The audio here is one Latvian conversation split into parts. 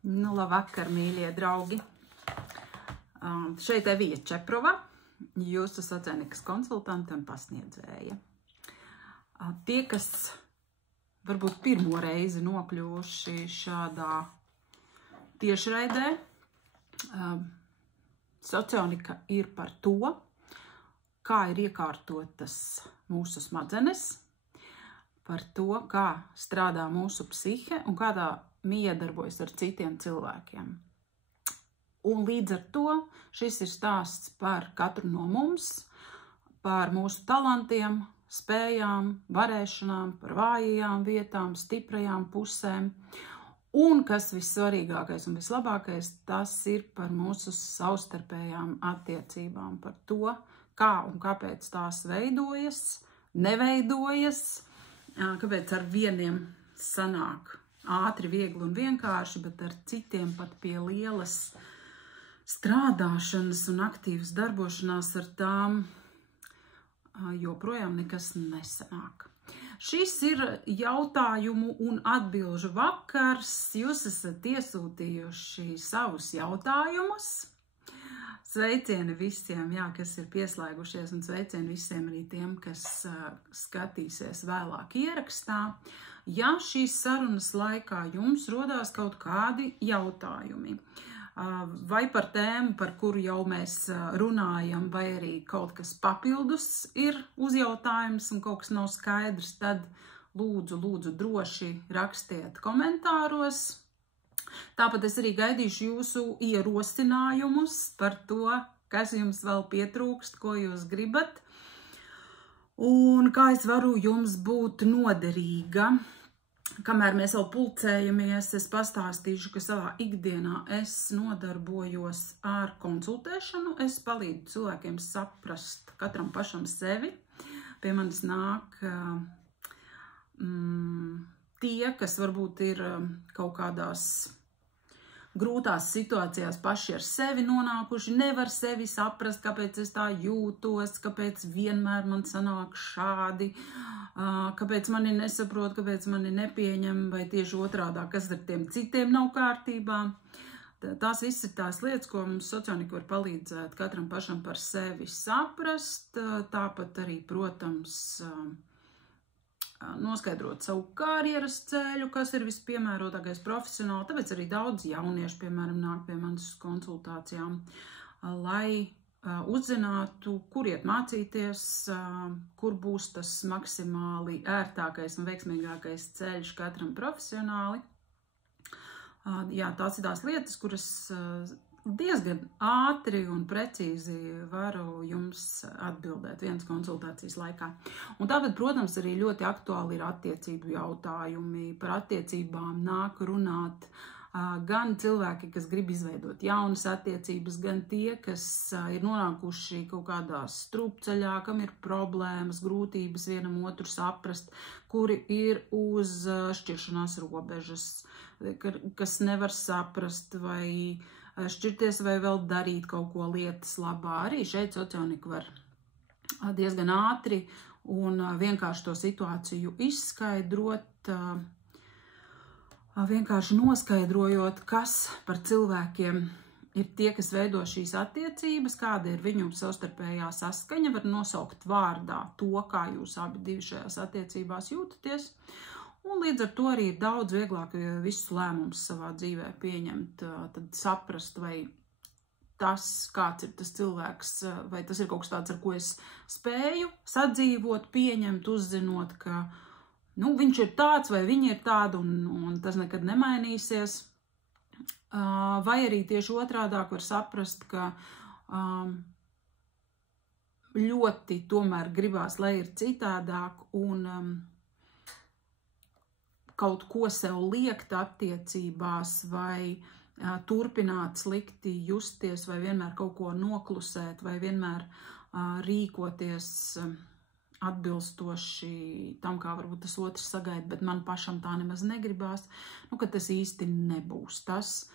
Nu, labvakar, mīļie draugi. Šeit Evija Čeprova, jūsu sociālnikas konsultante un pasniedzēja. Tie, kas varbūt pirmo reizi nokļuvuši šādā tiešraidē, sociālnika ir par to, kā ir iekārtotas mūsu smadzenes, par to, kā strādā mūsu psihe un kā tā miedarbojas ar citiem cilvēkiem. Un līdz ar to šis ir stāsts par katru no mums, par mūsu talantiem, spējām, varēšanām, par vājajām vietām, stiprajām pusēm. Un kas vissvarīgākais un vislabākais, tas ir par mūsu savstarpējām attiecībām, par to, kā un kāpēc tās veidojas, neveidojas, kāpēc ar vieniem sanāk ātri, viegli un vienkārši, bet ar citiem pat pie lielas strādāšanas un aktīvas darbošanās ar tām joprojām nekas nesanāk. Šis ir jautājumu un atbilžu vakars. Jūs esat iesūtījuši savus jautājumus. Sveicieni visiem, kas ir pieslēgušies, un sveicieni visiem arī tiem, kas skatīsies vēlāk ierakstā. Ja šīs sarunas laikā jums rodās kaut kādi jautājumi, vai par tēmu, par kuru jau mēs runājam, vai arī kaut kas papildus ir uzjautājums un kaut kas nav skaidrs, tad lūdzu droši rakstiet komentāros. Tāpat es arī gaidīšu jūsu ierosinājumus par to, kas jums vēl pietrūkst, ko jūs gribat, un kā es varu jums būt noderīga. Kamēr mēs vēl pulcējamies, es pastāstīšu, ka savā ikdienā es nodarbojos ar konsultēšanu. Es palīdzu cilvēkiem saprast katram pašam sevi. Pie manis nāk tie, kas varbūt ir kaut kādās grūtās situācijās paši ar sevi nonākuši, nevar sevi saprast, kāpēc es tā jūtos, kāpēc vienmēr man sanāk šādi, kāpēc mani nesaprot, kāpēc mani nepieņem, vai tieši otrādā, kas ar tiem citiem nav kārtībā. Tās viss ir tās lietas, ko mums sociālnika var palīdzēt katram pašam par sevi saprast, tāpat arī, protams, noskaidrot savu karjeras ceļu, kas ir vispiemērotākais profesionāli, tāpēc arī daudz jauniešu, piemēram, nāk pie manas konsultācijām, lai uzzinātu, kur iet mācīties, kur būs tas maksimāli ērtākais un veiksmīgākais ceļš katram profesionāli. Tās ir tās lietas, kuras diezgan ātri un precīzi varu jums atbildēt vienas konsultācijas laikā. Un tāpēc, protams, arī ļoti aktuāli ir attiecību jautājumi. Par attiecībām nāk runāt gan cilvēki, kas grib izveidot jaunas attiecības, gan tie, kas ir nonākuši kaut kādā strupceļā, kam ir problēmas, grūtības vienam otru saprast, kuri ir uz šķiršanās robežas, kas nevar saprast vai šķirties vai vēl darīt kaut ko lietas labā. Arī šeit sociālnika var diezgan ātri un vienkārši to situāciju izskaidrot, vienkārši noskaidrojot, kas par cilvēkiem ir tie, kas veido šīs attiecības, kāda ir viņu savstarpējā saskaņa, var nosaukt vārdā to, kā jūs abi divi šajās attiecībās jūtaties. Un līdz ar to arī ir daudz vieglāk visus lēmumus savā dzīvē pieņemt, tad saprast, vai tas, kāds ir tas cilvēks, vai tas ir kaut kas tāds, ar ko es spēju sadzīvot, pieņemt, uzzinot, ka viņš ir tāds vai viņa ir tāda un tas nekad nemainīsies. Vai arī tieši otrādāk var saprast, ka ļoti tomēr gribās, lai ir citādāk un kaut ko sev liekt attiecībās vai turpināt slikti justies vai vienmēr kaut ko noklusēt vai vienmēr rīkoties atbilstoši tam, kā varbūt tas otrs sagaida, bet man pašam tā nemaz negribās, ka tas īsti nebūs tas,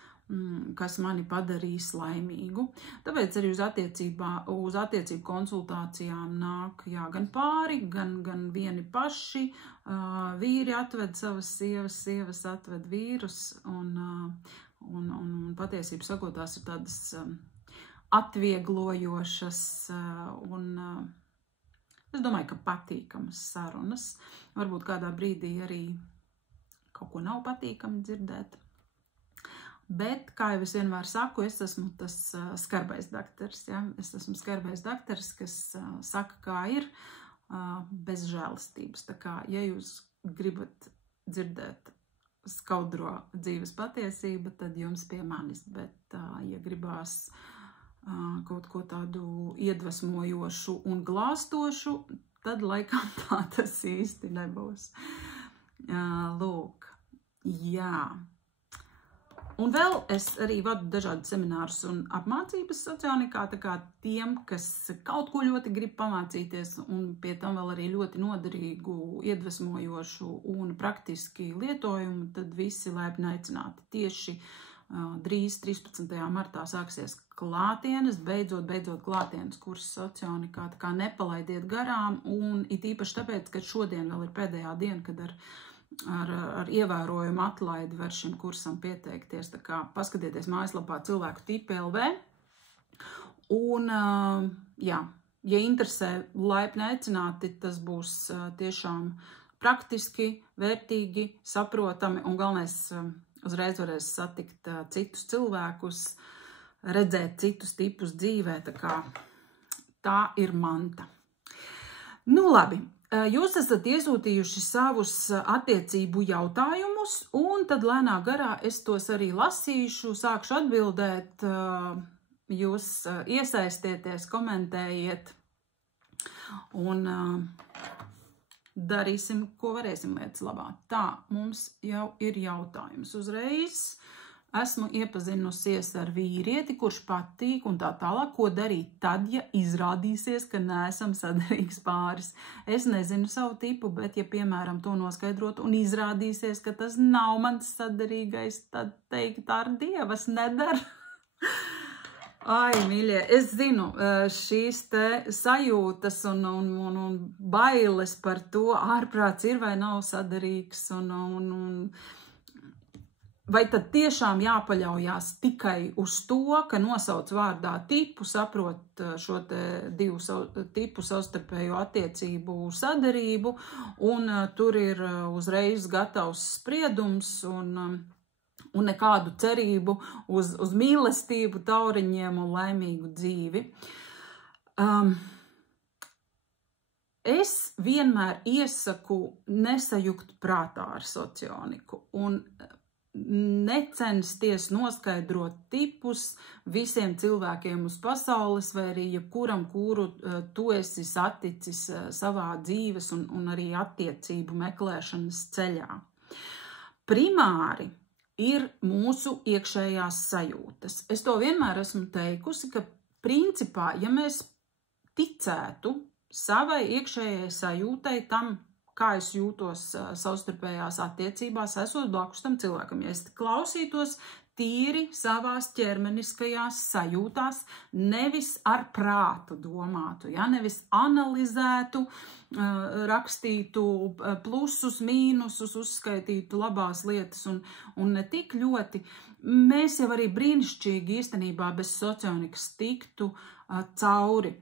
kas mani padarīs laimīgu. Tāpēc arī uz attiecību konsultācijām nāk gan pāri, gan vieni paši. Vīri atved savas sievas, sievas atved vīrus, un un patiesību sakot, tās ir tādas atvieglojošas un es domāju, ka patīkamas sarunas. Varbūt kādā brīdī arī kaut ko nav patīkami dzirdēt. Bet, kā jau es vienmēr saku, es esmu tas skarbais daktars. Ja? Es esmu skarbais daktars, kas saka, kā ir, bez žēlistības. Tā kā, ja jūs gribat dzirdēt skaudro dzīves patiesību, tad jums pie manis. Bet, ja gribās kaut ko tādu iedvesmojošu un glāstošu, tad laikam tā tas īsti nebūs. Lūk, jā. Un vēl es arī vadu dažādus seminārus un apmācības sociālikā, tā kā tiem, kas kaut ko ļoti grib pamācīties un pie tam vēl arī ļoti noderīgu, iedvesmojošu un praktiski lietojumu, tad visi laipni aicināti. Tieši drīz 13. martā sāksies klātienes, beidzot klātienes kurs sociālikā, tā kā nepalaidiet garām, un it īpaši tāpēc, ka šodien vēl ir pēdējā diena, kad ar ievērojumu atlaidi var šim kursam pieteikties. Tā kā paskatieties mājaslapā cilvēku tipi LV. Un, jā, ja interesē laipni aicināti, tas būs tiešām praktiski, vērtīgi, saprotami un galvenais uzreiz varēs satikt citus cilvēkus, redzēt citus tipus dzīvē, tā kā tā ir manta. Nu labi. Jūs esat iesūtījuši savus attiecību jautājumus, un tad lēnā garā es tos arī lasīšu, sākšu atbildēt, jūs iesaistieties, komentējiet, un darīsim, ko varēsim lietas labā. Tā, mums jau ir jautājums uzreiz. Esmu iepazinusies ar vīrieti, kurš patīk un tā tālāk, ko darīt tad, ja izrādīsies, ka neesam sadarīgs pāris. Es nezinu savu tipu, bet ja, piemēram, to noskaidrot un izrādīsies, ka tas nav mans sadarīgais, tad teikt ar dievas nedara. Ai, mīļie, es zinu, šīs te sajūtas un bailes par to, ārprāts ir vai nav sadarīgs un vai tad tiešām jāpaļaujās tikai uz to, ka nosauc vārdā tipu, saprot šo te divu tipu savstarpējo attiecību sadarību, un tur ir uzreiz gatavs spriedums un nekādu cerību uz mīlestību, tauriņiem un laimīgu dzīvi. Es vienmēr iesaku nesajukt prātā ar socioniku un necensties noskaidrot tipus visiem cilvēkiem uz pasaules vai arī jebkuram, kuru tu esi saticis savā dzīves un arī attiecību meklēšanas ceļā. Primāri ir mūsu iekšējās sajūtas. Es to vienmēr esmu teikusi, ka principā, ja mēs ticētu savai iekšējai sajūtai tam, kā es jūtos savstarpējās attiecībās, esot blakus tam cilvēkam. Ja es klausītos tīri savās ķermeniskajās sajūtās, nevis ar prātu domātu, ja? Nevis analizētu, rakstītu plusus, mīnusus, uzskaitītu labās lietas un ne tik ļoti. Mēs jau arī brīnišķīgi īstenībā bez socionikas tiktu cauri.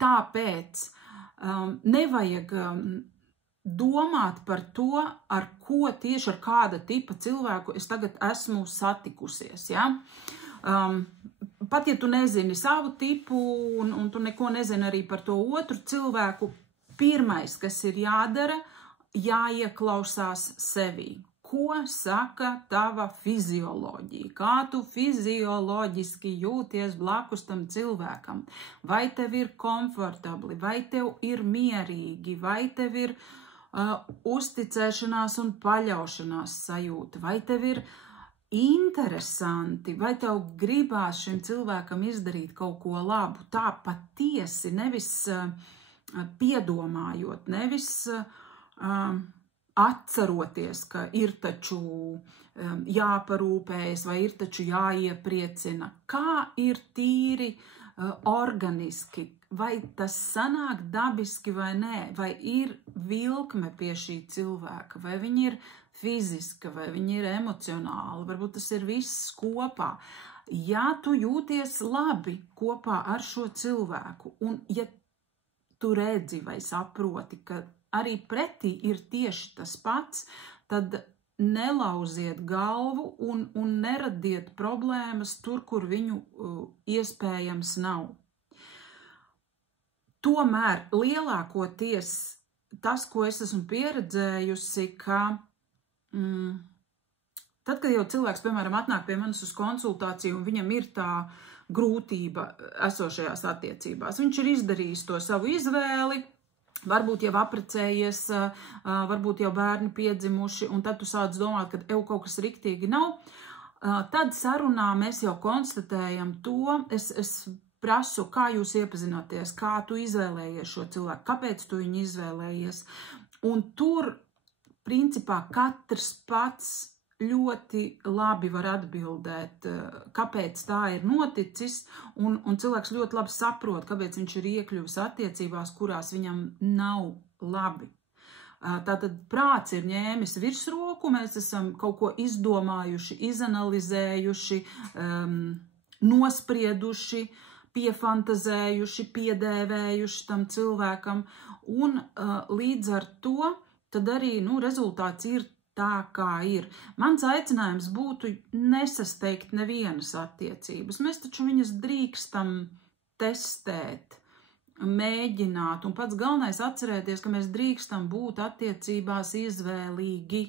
Tāpēc nevajag domāt par to, ar ko tieši ar kāda tipa cilvēku es tagad esmu satikusies. Ja? Pat ja tu nezini savu tipu un tu neko nezini arī par to otru cilvēku, pirmais, kas ir jādara, jāieklausās sevī. Ko saka tava fizioloģija? Kā tu fizioloģiski jūties blakus tam cilvēkam? Vai tev ir komfortabli, vai tev ir mierīgi, vai tev ir uzticēšanās un paļaušanās sajūta, vai tev ir interesanti, vai tev gribās šim cilvēkam izdarīt kaut ko labu, tā patiesi, nevis piedomājot, nevis atceroties, ka ir taču jāparūpējas vai ir taču jāiepriecina. Kā ir tīri organiski, vai tas sanāk dabiski vai nē, vai ir vilkme pie šī cilvēka, vai viņi ir fiziska, vai viņa ir emocionāla, varbūt tas ir viss kopā. Ja tu jūties labi kopā ar šo cilvēku, un ja tu redzi vai saproti, ka arī pretī ir tieši tas pats, tad nelauziet galvu un neradiet problēmas tur, kur viņu iespējams nav. Tomēr lielākoties tas, ko es esmu pieredzējusi, ka tad, kad jau cilvēks, piemēram, atnāk pie manis uz konsultāciju un viņam ir tā grūtība esošajās attiecībās, viņš ir izdarījis to savu izvēli, varbūt jau apprecējies, varbūt jau bērni piedzimuši, un tad tu sāc domāt, ka kaut kas riktīgi nav. Tad sarunā mēs jau konstatējam to, es prasu, kā jūs iepazināties, kā tu izvēlējies šo cilvēku, kāpēc tu viņu izvēlējies. Un tur, principā, katrs pats ļoti labi var atbildēt, kāpēc tā ir noticis, un cilvēks ļoti labi saprot, kāpēc viņš ir iekļuvis attiecībās, kurās viņam nav labi. Tātad prāts ir ņēmis virsroku, mēs esam kaut ko izdomājuši, izanalizējuši, nosprieduši, piefantazējuši, piedēvējuši tam cilvēkam, un līdz ar to tad arī rezultāts ir tā, kā ir. Mans aicinājums būtu nesasteigt nevienas attiecības. Mēs taču viņas drīkstam testēt, mēģināt, un pats galvenais atcerēties, ka mēs drīkstam būt attiecībās izvēlīgi,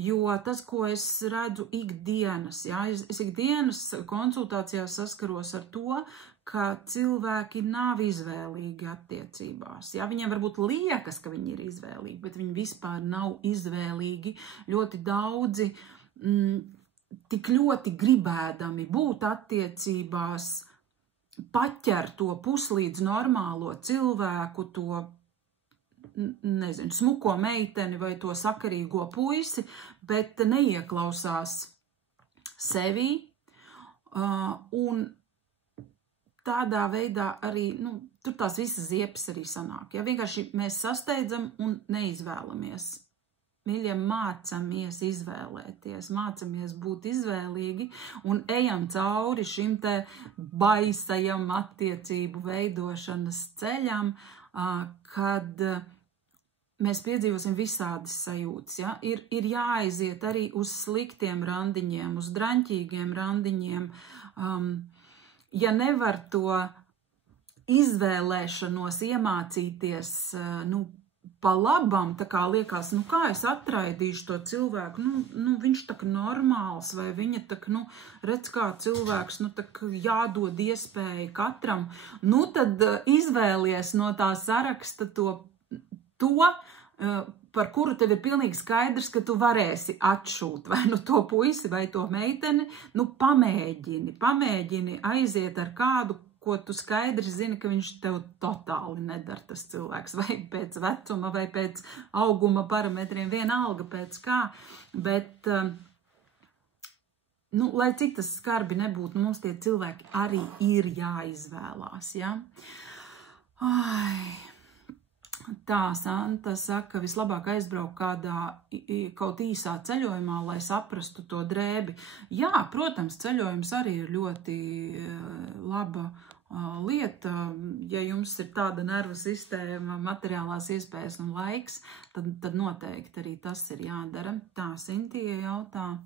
jo tas, ko es redzu ikdienas, es ikdienas konsultācijās saskaros ar to, ka cilvēki nav izvēlīgi attiecībās. Viņiem varbūt liekas, ka viņi ir izvēlīgi, bet viņi vispār nav izvēlīgi. Ļoti daudzi tik ļoti gribēdami būt attiecībās, paķer to puslīdz normālo cilvēku, to, smuko meiteni vai to sakarīgo puisi, bet neieklausās sevī, un tādā veidā arī, tur tās visas ziepes arī sanāk. Vienkārši mēs sasteidzam un neizvēlamies. Mīļie, mācamies izvēlēties, mācamies būt izvēlīgi un ejam cauri šim te baisajam attiecību veidošanas ceļam, kad mēs piedzīvosim visādas sajūtas. Ir jāaiziet arī uz sliktiem randiņiem, uz draņķīgiem randiņiem. Ja nevar to izvēlēšanos iemācīties, pa labam, tā kā liekas, kā es atraidīšu to cilvēku, viņš tak normāls, vai viņa tak, redz kā cilvēks, tak jādod iespēju katram, tad izvēlies no tā saraksta to, par kuru tev ir pilnīgi skaidrs, ka tu varēsi atšūt vai to puisi vai to meiteni, pamēģini aiziet ar kādu, ko tu skaidri zini, ka viņš tev totāli nedara tas cilvēks, vai pēc vecuma, vai pēc auguma parametriem, vienalga pēc kā, bet, lai cik tas skarbi nebūtu, mums tie cilvēki arī ir jāizvēlās, Tā, Santa saka, vislabāk aizbraukt kaut īsā ceļojumā, lai saprastu to drēbi. Jā, protams, ceļojums arī ir ļoti laba lieta. Ja jums ir tāda nervu sistēma, materiālās iespējas un laiks, tad noteikti arī tas ir jādara. Tā, Sintija jautā.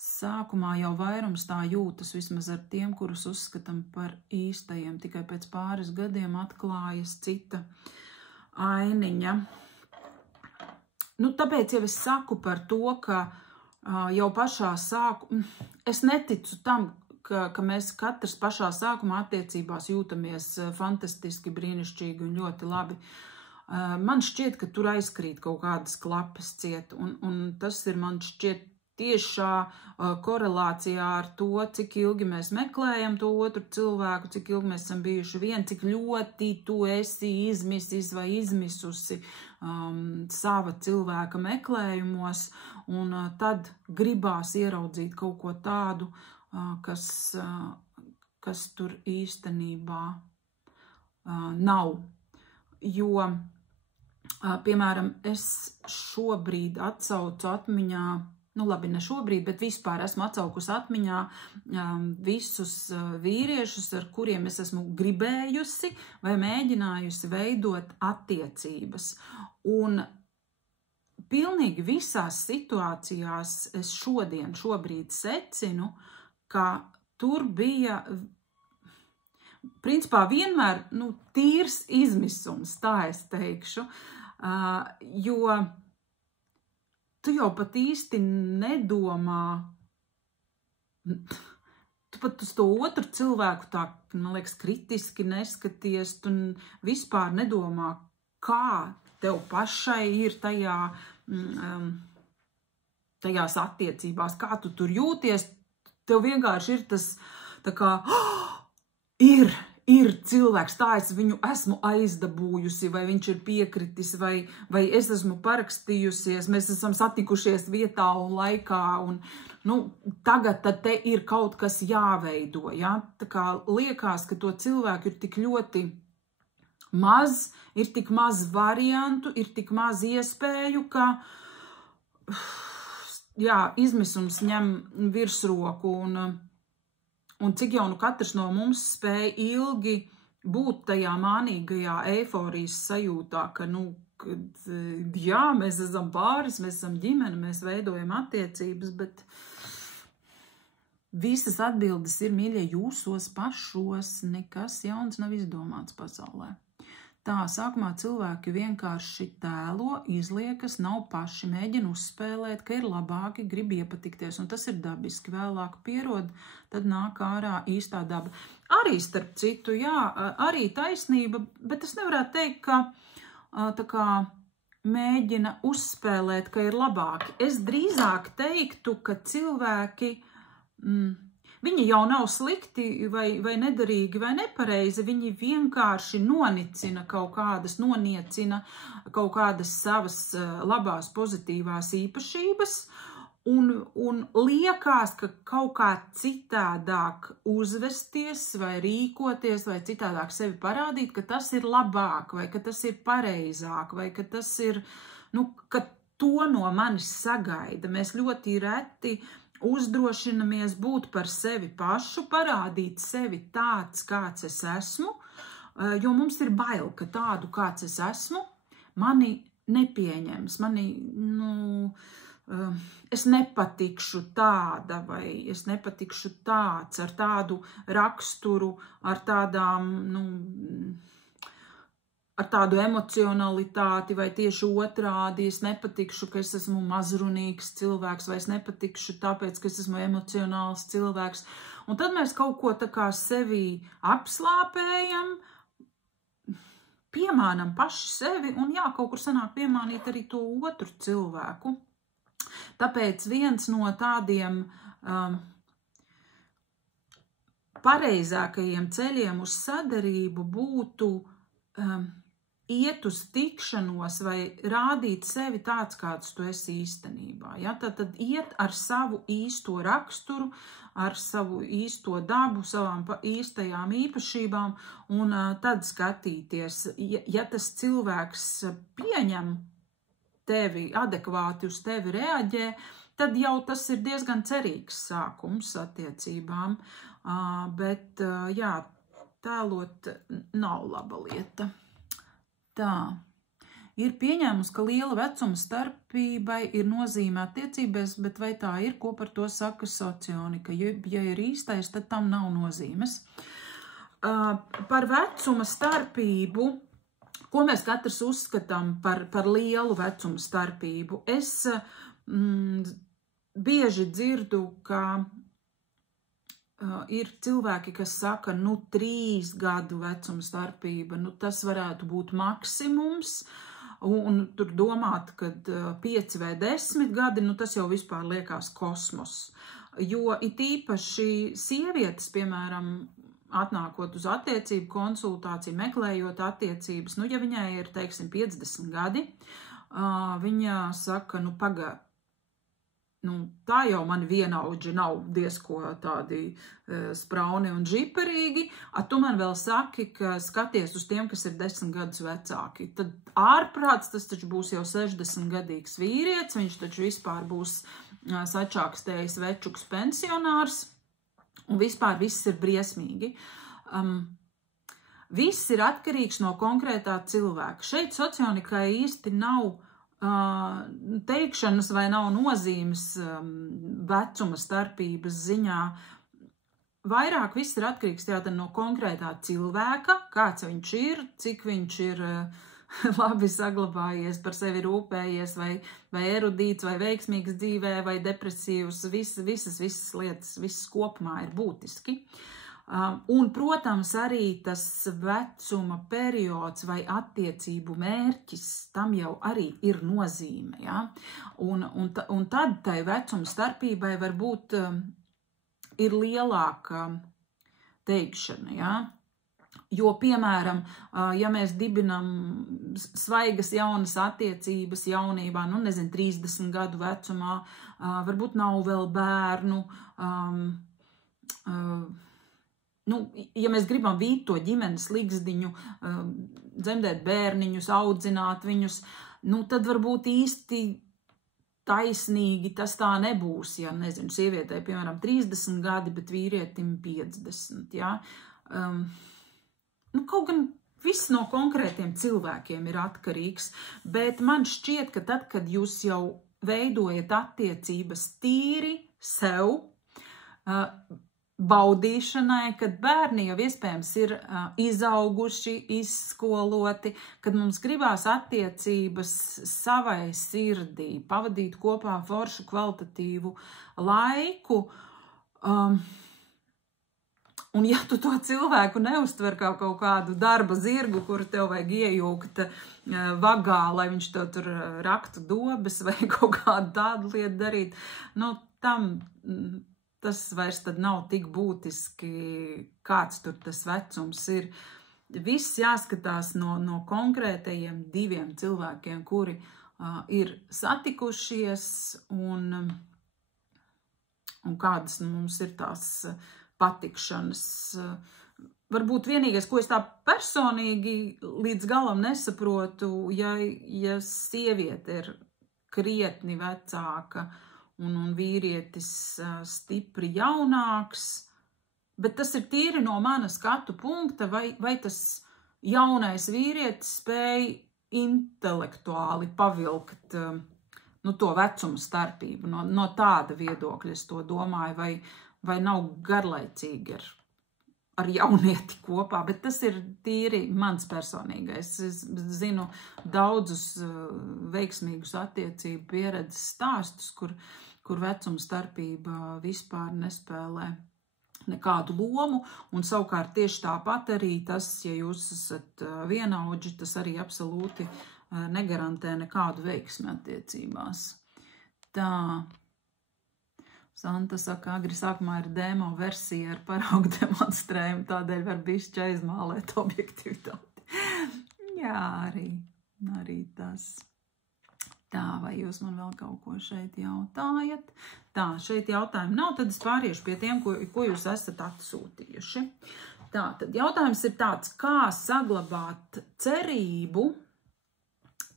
Sākumā jau vairums tā jūtas, vismaz ar tiem, kurus uzskatam par īstajiem. Tikai pēc pāris gadiem atklājas cita ainiņa. Tāpēc jau es saku par to, ka jau pašā sākumā, es neticu tam, ka mēs katrs pašā sākumā attiecībās jūtamies fantastiski, brīnišķīgi un ļoti labi. Man šķiet, ka tur aizkrīt kaut kādas klapes ciet, un tas ir, man šķiet, tiešā korelācijā ar to, cik ilgi mēs meklējam to otru cilvēku, cik ilgi mēs esam bijuši vieni, cik ļoti tu esi izmisis vai izmisusi sava cilvēka meklējumos, un tad gribās ieraudzīt kaut ko tādu, kas tur īstenībā nav. Jo Piemēram, es šobrīd atsaucu atmiņā, nu labi, ne šobrīd, bet vispār esmu atsaukusi atmiņā visus vīriešus, ar kuriem es esmu gribējusi vai mēģinājusi veidot attiecības. Un pilnīgi visās situācijās es šobrīd secinu, ka tur bija principā vienmēr tīrs izmisums, tā es teikšu, jo tu jau pat īsti nedomā, tu pat uz to otru cilvēku tā, man liekas, kritiski neskaties, tu vispār nedomā, kā tev pašai ir tajās attiecībās, kā tu tur jūties, tev vienkārši ir tas, tā kā, ir cilvēks, tā es viņu esmu aizdabūjusi, vai viņš ir piekritis, vai es esmu parakstījusies, mēs esam satikušies vietā un laikā, un tagad tad te ir kaut kas jāveido, ja? Tā kā liekas, ka to cilvēku ir tik ļoti maz, ir tik maz variantu, ir tik maz iespēju, ka, jā, izmisums ņem virsroku, un cik jau katrs no mums spēja ilgi būt tajā mānīgajā eiforijas sajūtā, ka, jā, mēs esam pāris, mēs esam ģimene, mēs veidojam attiecības, bet visas atbildes ir, mīļie, jūsos pašos, nekas jauns nav izdomāts pasaulē. Tā, sākumā cilvēki vienkārši tēlo, izliekas, nav paši, mēģina uzspēlēt, ka ir labāki, grib iepatikties, un tas ir dabiski, vēlāk pierod, tad nāk ārā īstā daba. Arī starp citu, jā, arī taisnība, bet es nevarētu teikt, ka tā kā mēģina uzspēlēt, ka ir labāki. Es drīzāk teiktu, ka cilvēki, viņi jau nav slikti vai nedarīgi vai nepareizi, viņi vienkārši noniecina kaut kādas savas labās pozitīvās īpašības un liekas, ka kaut kā citādāk uzvesties vai rīkoties vai citādāk sevi parādīt, ka tas ir labāk vai ka tas ir pareizāk vai ka tas ir, ka to no manis sagaida. Mēs ļoti reti uzdrošinamies būt par sevi pašu, parādīt sevi tāds, kāds es esmu, jo mums ir bail, ka tādu, kāds es esmu, mani nepieņems, es nepatikšu tāda vai es nepatikšu tāds, ar tādu raksturu, ar tādām, ar tādu emocionalitāti vai tieši otrādi, es nepatikšu, ka es esmu mazrunīgs cilvēks vai es nepatikšu tāpēc, ka es esmu emocionāls cilvēks. Un tad mēs kaut ko tā kā sevi apslāpējam, piemānam paši sevi un jā, kaut kur sanāk piemānīt arī to otru cilvēku. Tāpēc viens no tādiem pareizākajiem ceļiem uz sadarību būtu iet uz tikšanos vai rādīt sevi tāds, kāds tu esi īstenībā. Ja? Tad iet ar savu īsto raksturu, ar savu īsto dabu, savām īstajām īpašībām un tad skatīties, ja tas cilvēks pieņem tevi, adekvāti uz tevi reaģē, tad jau tas ir diezgan cerīgs sākums attiecībām, bet jā, tēlot nav laba lieta. Tā, ir pieņēmums, ka liela vecuma starpībai ir nozīme attiecībās, bet vai tā ir, ko par to saka socionika? Ja ir īstais, tad tam nav nozīmes. Par vecuma starpību, ko mēs katrs uzskatām par lielu vecuma starpību, es bieži dzirdu, ka ir cilvēki, kas saka, 3 gadu vecuma starpība, tas varētu būt maksimums, un tur domāt, kad 5 vai 10 gadi, tas jau vispār liekas kosmos. Jo it īpaši sievietes, piemēram, atnākot uz attiecību konsultāciju, meklējot attiecības, ja viņai ir, teiksim, 50 gadi, viņa saka, tā jau mani vienaudži nav diezko tādi sprauni un džiperīgi, tu man vēl saki, ka skaties uz tiem, kas ir 10 gadus vecāki. Tad ārprāts tas taču būs jau 60-gadīgs vīrietis, viņš taču vispār būs sačākstējis večuks pensionārs, un vispār viss ir briesmīgi. Viss ir atkarīgs no konkrētā cilvēka. Šeit socionikai īsti nav teikšanas vai nav nozīmes vecuma starpības ziņā. Vairāk viss ir atkarīgs tātad no konkrētā cilvēka, kāds viņš ir, cik viņš ir labi saglabājies, par sevi rūpējies, vai erudīts, vai veiksmīgs dzīvē, vai depresīvs, visas lietas, viss kopumā ir būtiski. Un, protams, arī tas vecuma periods vai attiecību mērķis, tam jau arī ir nozīme, ja? Un tad tai vecuma starpībai varbūt ir lielāka teikšana, ja? Jo, piemēram, ja mēs dibinam svaigas jaunas attiecības jaunībā, 30 gadu vecumā, varbūt nav vēl bērnu, ja mēs gribam vīt to ģimenes ligzdiņu, dzemdēt bērniņus, audzināt viņus, tad varbūt īsti taisnīgi tas tā nebūs, ja, sievietei, piemēram, 30 gadi, bet vīrietim 50, ja. Kaut gan viss no konkrētiem cilvēkiem ir atkarīgs, bet man šķiet, ka tad, kad jūs jau veidojat attiecības tīri sev, baudīšanai, kad bērni jau iespējams ir izauguši, izskoloti, kad mums gribās attiecības savai sirdī, pavadīt kopā foršu kvalitatīvu laiku. Un ja tu to cilvēku neuztver kā kaut kādu darba zirgu, kuru tev vajag iejūgt vagā, lai viņš tev tur raktu dobes vai kaut kādu tādu lietu darīt, tas vairs tad nav tik būtiski, kāds tur tas vecums ir. Viss jāskatās no konkrētajiem diviem cilvēkiem, kuri ir satikušies un kādas mums ir tās patikšanas. Varbūt vienīgais, ko es tā personīgi līdz galam nesaprotu, ja sieviete ir krietni vecāka, un vīrietis stipri jaunāks, bet tas ir tīri no mana skatu punkta, vai tas jaunais vīrietis spēj intelektuāli pavilkt to vecuma starpību. No tāda viedokļa es to domāju, vai nav garlaicīgi ar jaunieti kopā, bet tas ir tīri mans personīgais. Es zinu daudzus veiksmīgus attiecību pieredzes stāstus, kur vecuma starpība vispār nespēlē nekādu lomu, un savukārt tieši tāpat arī tas, ja jūs esat vienaudži, tas arī absolūti negarantē nekādu veiksmi attiecībās. Tā. Santa saka, agri sākumā ir demo versija ar paraugu demonstrējumu, tādēļ var bišķi aizmālēt objektivitāti. Jā, arī tas. Tā, vai jūs man vēl kaut ko šeit jautājat? Tā, šeit jautājumu nav, tad es pāriešu pie tiem, ko jūs esat atsūtījuši. Tā, tad jautājums ir tāds, kā saglabāt cerību,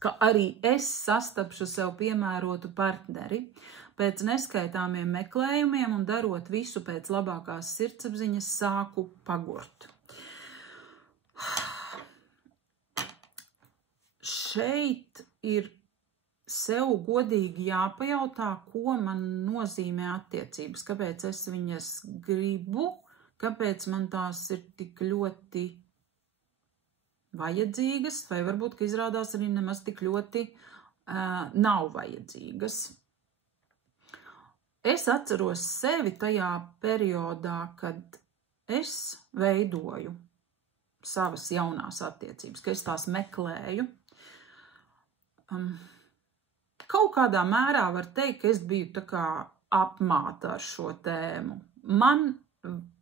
ka arī es sastapšu sev piemērotu partneri, pēc neskaitāmiem meklējumiem un darot visu pēc labākās sirdsapziņas sāku pagurt. Šeit ir sev godīgi jāpajautā, ko man nozīmē attiecības, kāpēc es viņas gribu, kāpēc man tās ir tik ļoti vajadzīgas, vai varbūt, ka izrādās arī nemaz tik ļoti nav vajadzīgas. Es atceros sevi tajā periodā, kad es veidoju savas jaunās attiecības, ka es tās meklēju. Kaut kādā mērā var teikt, ka es biju tā kā apmāta ar šo tēmu. Man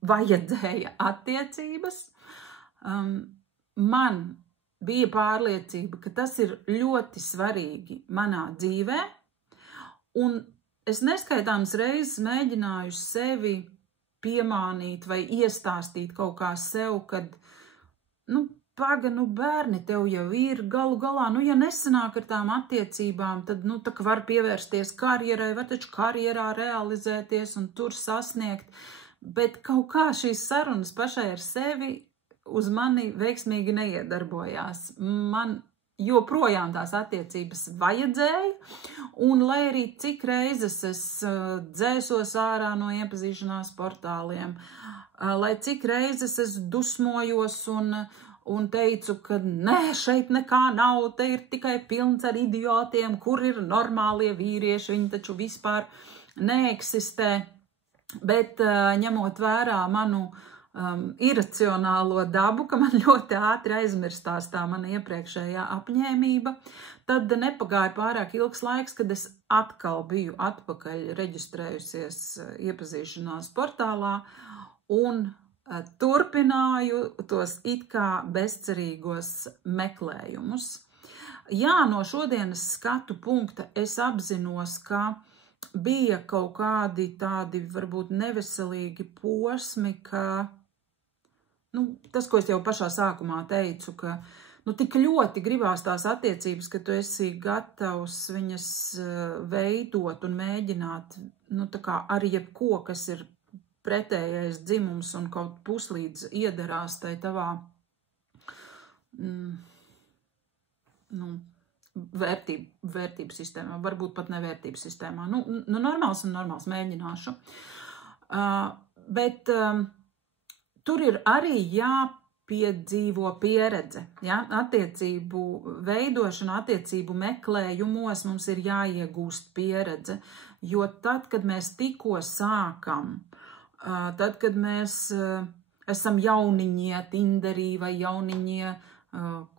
vajadzēja attiecības, man bija pārliecība, ka tas ir ļoti svarīgi manā dzīvē, un es neskaitāmas reizes mēģināju sevi piemānīt vai iestāstīt kaut kā sev, kad, paga, bērni tev jau ir galu galā, ja nesanāk ar tām attiecībām, tad, tā kā var pievērsties karjerai, var taču karjerā realizēties un tur sasniegt, bet kaut kā šīs sarunas pašai ar sevi uz mani veiksmīgi neiedarbojās. Man joprojām tās attiecības vajadzēja, un lai arī cik reizes es dzēsos ārā no iepazīšanās portāliem, lai cik reizes es dusmojos un teicu, ka nē, šeit nekā nav, te ir tikai pilns ar idiotiem, kur ir normālie vīrieši, viņi taču vispār neeksistē, bet ņemot vērā manu iracionālo dabu, ka man ļoti ātri aizmirstās tā mana iepriekšējā apņēmība, tad nepagāja pārāk ilgs laiks, kad es atkal biju atpakaļ reģistrējusies iepazīšanās portālā un turpināju tos it kā bezcerīgos meklējumus. Jā, no šodienas skatu punkta es apzinos, ka bija kaut kādi tādi varbūt neveselīgi posmi, ka tas, ko es jau pašā sākumā teicu, ka tik ļoti gribās tās attiecības, ka tu esi gatavs viņas veidot un mēģināt, tā kā ar jebko, kas ir pretējais dzimums un kaut puslīdz iedarās tai tavā vērtību sistēmā, varbūt pat nevērtību sistēmā. Normāls mēģināšu. Bet tur ir arī jāpiedzīvo pieredze. Ja? Attiecību veidošana, attiecību meklējumos mums ir jāiegūst pieredze, jo tad, kad mēs tikko sākam, tad, kad mēs esam jauniņie Tinderī vai jauniņie,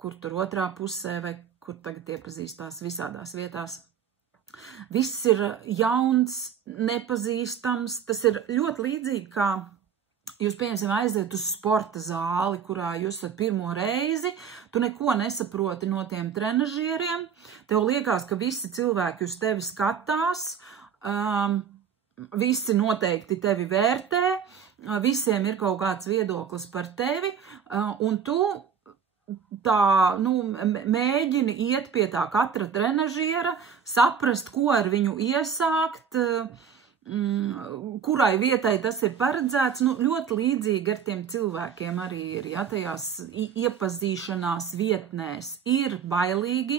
kur tur otrā pusē vai kur tagad iepazīstās visādās vietās. Viss ir jauns, nepazīstams, tas ir ļoti līdzīgi, kā jūs, pieņemsim, aiziet uz sporta zāli, kurā jūs esat pirmo reizi, tu neko nesaproti no tiem trenažieriem, tev liekas, ka visi cilvēki uz tevi skatās, visi noteikti tevi vērtē, visiem ir kaut kāds viedoklis par tevi, un tu mēģini iet pie tā katra trenažiera, saprast, ko ar viņu iesākt, kurai vietai tas ir paredzēts. Ļoti līdzīgi ar tiem cilvēkiem arī ir, ja, tajās iepazīšanās vietnēs ir bailīgi,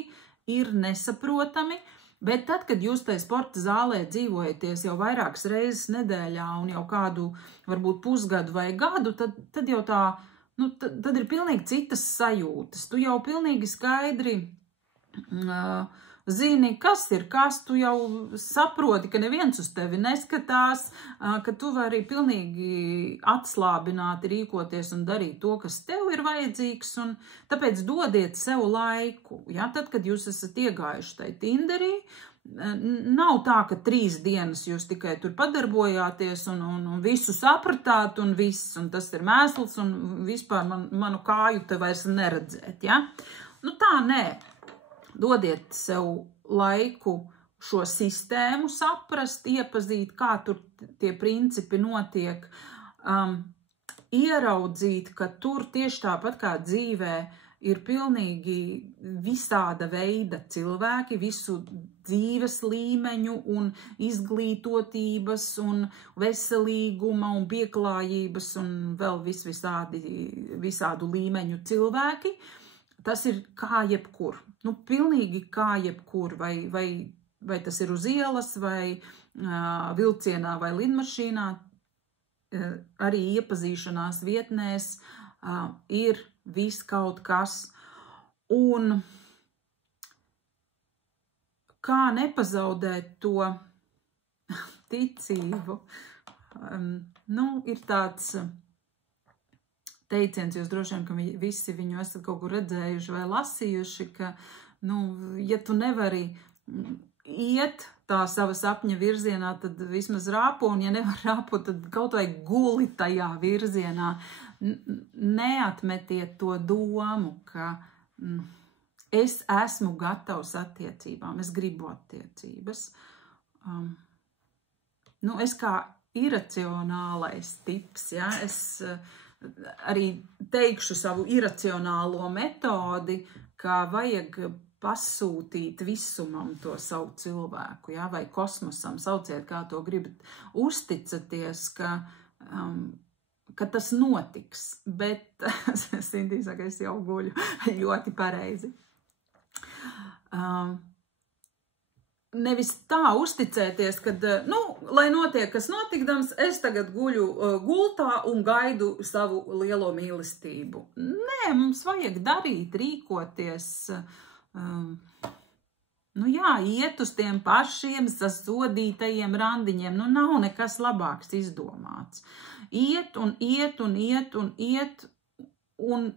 ir nesaprotami, bet tad, kad jūs tajā sporta zālē dzīvojaties jau vairākas reizes nedēļā un jau kādu, varbūt pusgadu vai gadu, tad jau tā, tad ir pilnīgi citas sajūtas. Tu jau pilnīgi skaidri zini, kas ir kas, tu jau saproti, ka neviens uz tevi neskatās, ka tu vari pilnīgi atslābināti rīkoties un darīt to, kas tev ir vajadzīgs, un tāpēc dodiet sev laiku. Ja? Tad, kad jūs esat iegājuši tai Tinderī, nav tā, ka 3 dienas jūs tikai tur padarbojāties un visu sapratāt un viss, un tas ir mēsls un vispār manu kāju te vairs neredzēt, ja? Tā nē. Dodiet sev laiku šo sistēmu saprast, iepazīt, kā tur tie principi notiek, ieraudzīt, ka tur tieši tāpat kā dzīvē ir pilnīgi visāda veida cilvēki, visu dzīves līmeņu un izglītotības un veselīguma un pieklājības un vēl visādu līmeņu cilvēki. Tas ir kā jebkur, pilnīgi kā jebkur, vai tas ir uz ielas, vai vilcienā, vai lidmašīnā, arī iepazīšanās vietnēs ir viss kaut kas. Un kā nepazaudēt to ticību? Ir tāds teiciens, jūs droši vien, ka visi viņu esat kaut kur redzējuši vai lasījuši, ka, ja tu nevari iet tā sava sapņa virzienā, tad vismaz rāpo, un ja nevar rāpot, tad kaut vai guli tajā virzienā. Neatmetiet to domu, ka es esmu gatavs attiecībām, es gribu attiecības. es kā iracionālais tips, ja, es arī teikšu savu iracionālo metodi, kā vajag pasūtīt visumam to savu cilvēku, ja, vai kosmosam, sauciet, kā to gribat, uzticaties, ka tas notiks, bet Sintī saka, es jau guļu ļoti pareizi. Nevis tā uzticēties, kad, lai notiek, kas notikdams, es tagad guļu gultā un gaidu savu lielo mīlestību. Nē, mums vajag darīt, rīkoties, iet uz tiem pašiem sasodītajiem randiņiem, nav nekas labāks izdomāts. Iet un iet un iet un iet, un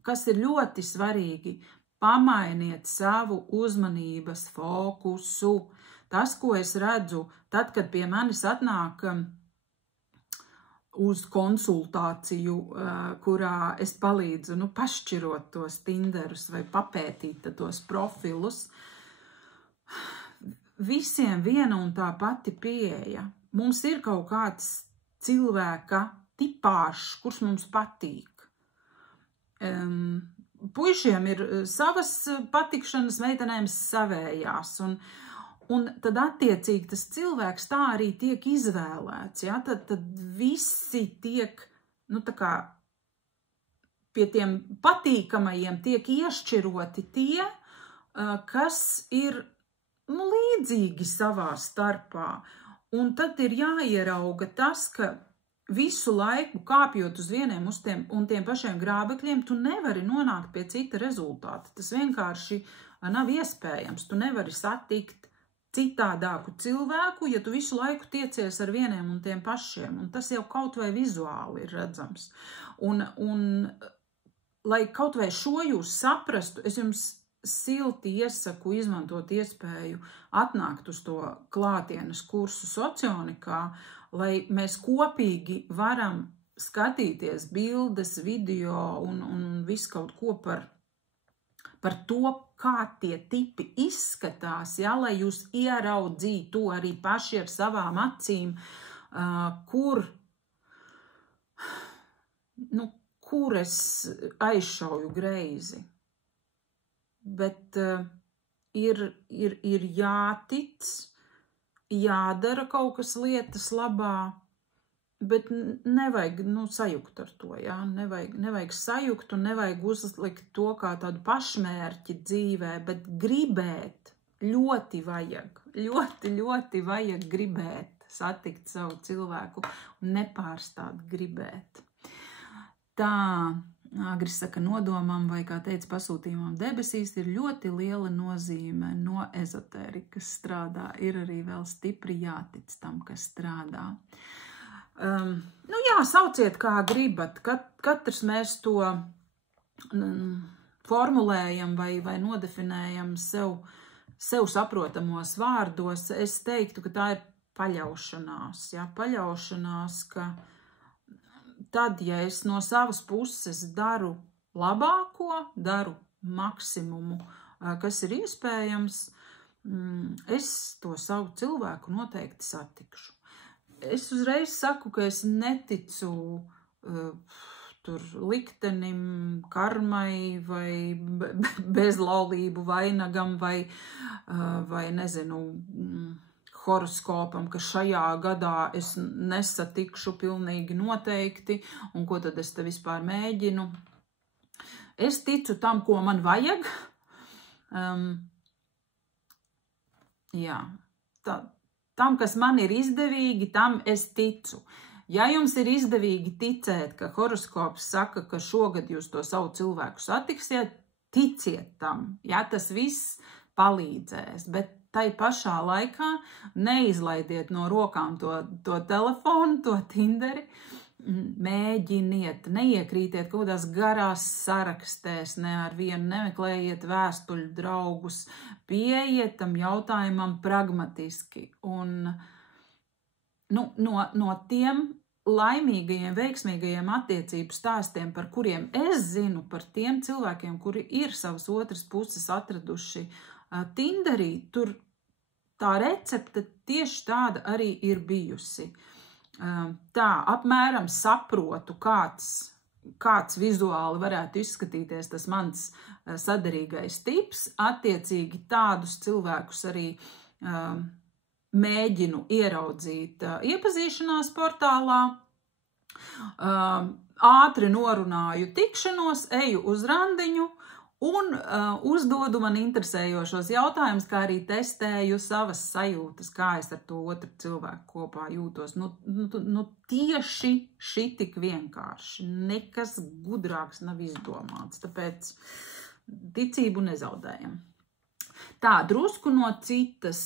kas ir ļoti svarīgi, pamainiet savu uzmanības fokusu. Tas, ko es redzu, tad, kad pie manis atnāk uz konsultāciju, kurā es palīdzu pašķirot tos Tinderus vai papētīt tos profilus, visiem viena un tā pati pieeja. Mums ir kaut kāds cilvēka tipāžs, kurš mums patīk. Puišiem ir savas patikšanas, meitenēm savējās, un tad attiecīgi tas cilvēks tā arī tiek izvēlēts, ja? Tad visi tiek, tā kā pie tiem patīkamajiem tiek iešķiroti tie, kas ir, līdzīgi savā starpā, un tad ir jāierauga tas, ka visu laiku kāpjot uz vieniem un tiem pašiem grābekļiem, tu nevari nonākt pie cita rezultāta. Tas vienkārši nav iespējams. Tu nevari satikt citādāku cilvēku, ja tu visu laiku tiecies ar vieniem un tiem pašiem. Un tas jau kaut vai vizuāli ir redzams. Un lai kaut vai šo jūs saprastu, es jums silti iesaku izmantot iespēju atnākt uz to klātienes kursu Socionikā, lai mēs kopīgi varam skatīties bildes, video un visu kaut ko par to, kā tie tipi izskatās, ja, lai jūs ieraudzītu to arī paši ar savām acīm, kur es aizšauju greizi. Bet ir jātic, jādara kaut kas lietas labā, bet nevajag sajukt ar to, ja? Nevajag sajukt un nevajag uzlikt to kā tādu pašmērķi dzīvē, bet gribēt ļoti vajag, ļoti vajag gribēt satikt savu cilvēku un nepārstāt gribēt. Tā, Agris saka, nodomam vai, kā teica, pasūtījumam debesīs ir ļoti liela nozīme no ezotērikas strādā. Ir arī vēl stipri jātic tam, kas strādā. Sauciet kā gribat. Katrs mēs to formulējam vai nodefinējam sev saprotamos vārdos. Es teiktu, ka tā ir paļaušanās. Ja? Paļaušanās, ka tad, ja es no savas puses daru labāko, daru maksimumu, kas ir iespējams, es to savu cilvēku noteikti satikšu. Es uzreiz saku, ka es neticu tur liktenim, karmai vai bezlaulību vainagam vai nezinu, horoskopam, ka šajā gadā es nesatikšu pilnīgi noteikti, un ko tad es te vispār mēģinu. Es ticu tam, ko man vajag. Tam, kas man ir izdevīgi, tam es ticu. Ja jums ir izdevīgi ticēt, ka horoskops saka, ka šogad jūs to savu cilvēku satiksiet, ticiet tam. Ja, tas viss palīdzēs, bet tai pašā laikā neizlaidiet no rokām to telefonu, to Tinderi, mēģiniet, neiekrītiet kaut kādās garās sarakstēs, ne ar vienu, nemeklējiet vēstuļu draugus, pieiet tam jautājumam pragmatiski. Un no tiem laimīgajiem, veiksmīgajiem attiecību stāstiem, par kuriem es zinu, par tiem cilvēkiem, kuri ir savas otras puses atraduši Tinderī, tur tā recepte tieši tāda arī ir bijusi. Tā, apmēram saprotu, kāds vizuāli varētu izskatīties tas mans saderīgais tips. Attiecīgi tādus cilvēkus arī mēģinu ieraudzīt iepazīšanās portālā. Ātri norunāju tikšanos, eju uz randiņu un uzdodu man interesējošos jautājumus, kā arī testēju savas sajūtas, kā es ar to otru cilvēku kopā jūtos. Tieši šitik vienkārši. Nekas gudrāks nav izdomāts, tāpēc ticību nezaudējam. Tā, drusku no citas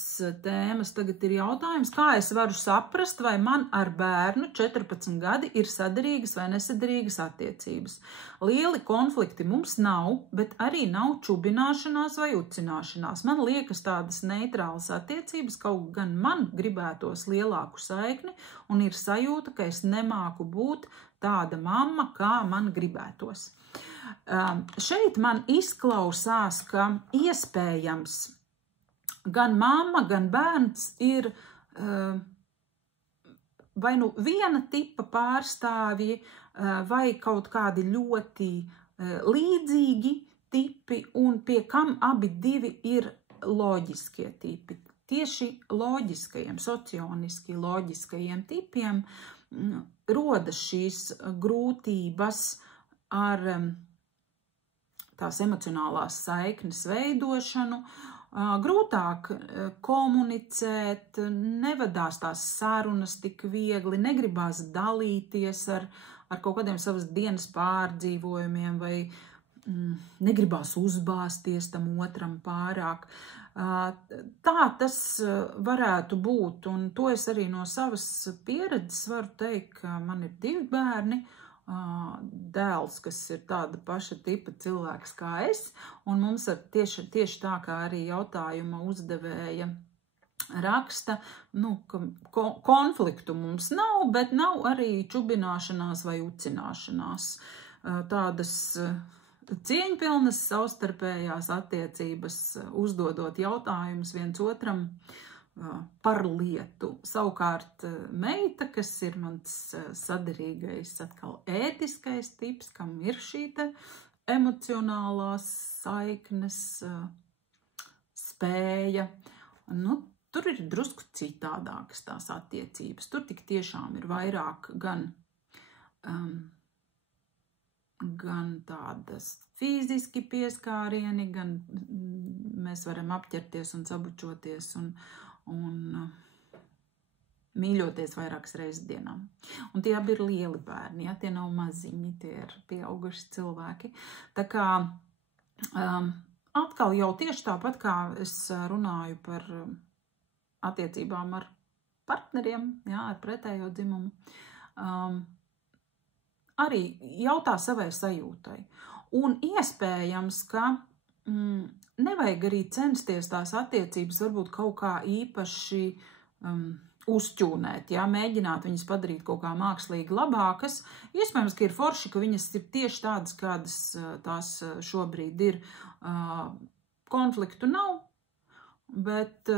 tēmas tagad ir jautājums, kā es varu saprast, vai man ar bērnu 14 gadi ir saderīgas vai nesaderīgas attiecības. Lieli konflikti mums nav, bet arī nav čubināšanās vai ucināšanās. Man liekas tādas neitrālas attiecības, kaut gan man gribētos lielāku saikni un ir sajūta, ka es nemāku būt tāda mamma, kā man gribētos. Šeit man izklausās, ka iespējams gan mamma, gan bērns ir vai nu viena tipa pārstāvji, vai kaut kādi ļoti līdzīgi tipi, un pie kam abi divi ir loģiskie tipi. Tieši loģiskajiem, socioniski loģiskajiem tipiem rodas šīs grūtības ar tās emocionālās saiknes veidošanu, grūtāk komunicēt, nevadās tās sarunas tik viegli, negribās dalīties ar kaut kādiem savas dienas pārdzīvojumiem vai negribās uzbāzties tam otram pārāk. Tā tas varētu būt, un to es arī no savas pieredzes varu teikt, ka man ir 2 bērni, dēls, kas ir tāda paša tipa cilvēks kā es, un mums ir tieši tā, kā arī jautājuma uzdevēja raksta, ka konfliktu mums nav, bet nav arī čubināšanās vai ucināšanās. Tādas cieņpilnas savstarpējās attiecības, uzdodot jautājumus viens otram par lietu. Savukārt meita, kas ir mans saderīgais, atkal ētiskais tips, kam ir šī te emocionālās saiknes spēja, tur ir drusku citādākas tās attiecības. Tur tik tiešām ir vairāk gan tādas fiziski pieskārieni, gan mēs varam apķerties un sabučoties un mīļoties vairākas reizes dienā. Un tie abi ir lieli bērni, ja? Tie nav maziņi, tie ir pieauguši cilvēki. Tā kā atkal jau tieši tāpat, kā es runāju par attiecībām ar partneriem, ja, ar pretējo dzimumu, arī jautā savai sajūtai. Un iespējams, ka nevajag arī censties tās attiecības varbūt kaut kā īpaši uzķūnēt, ja? Mēģināt viņas padarīt kaut kā mākslīgi labākas. Iespējams, ka ir forši, ka viņas ir tieši tādas, kādas tās šobrīd ir. Konfliktu nav, bet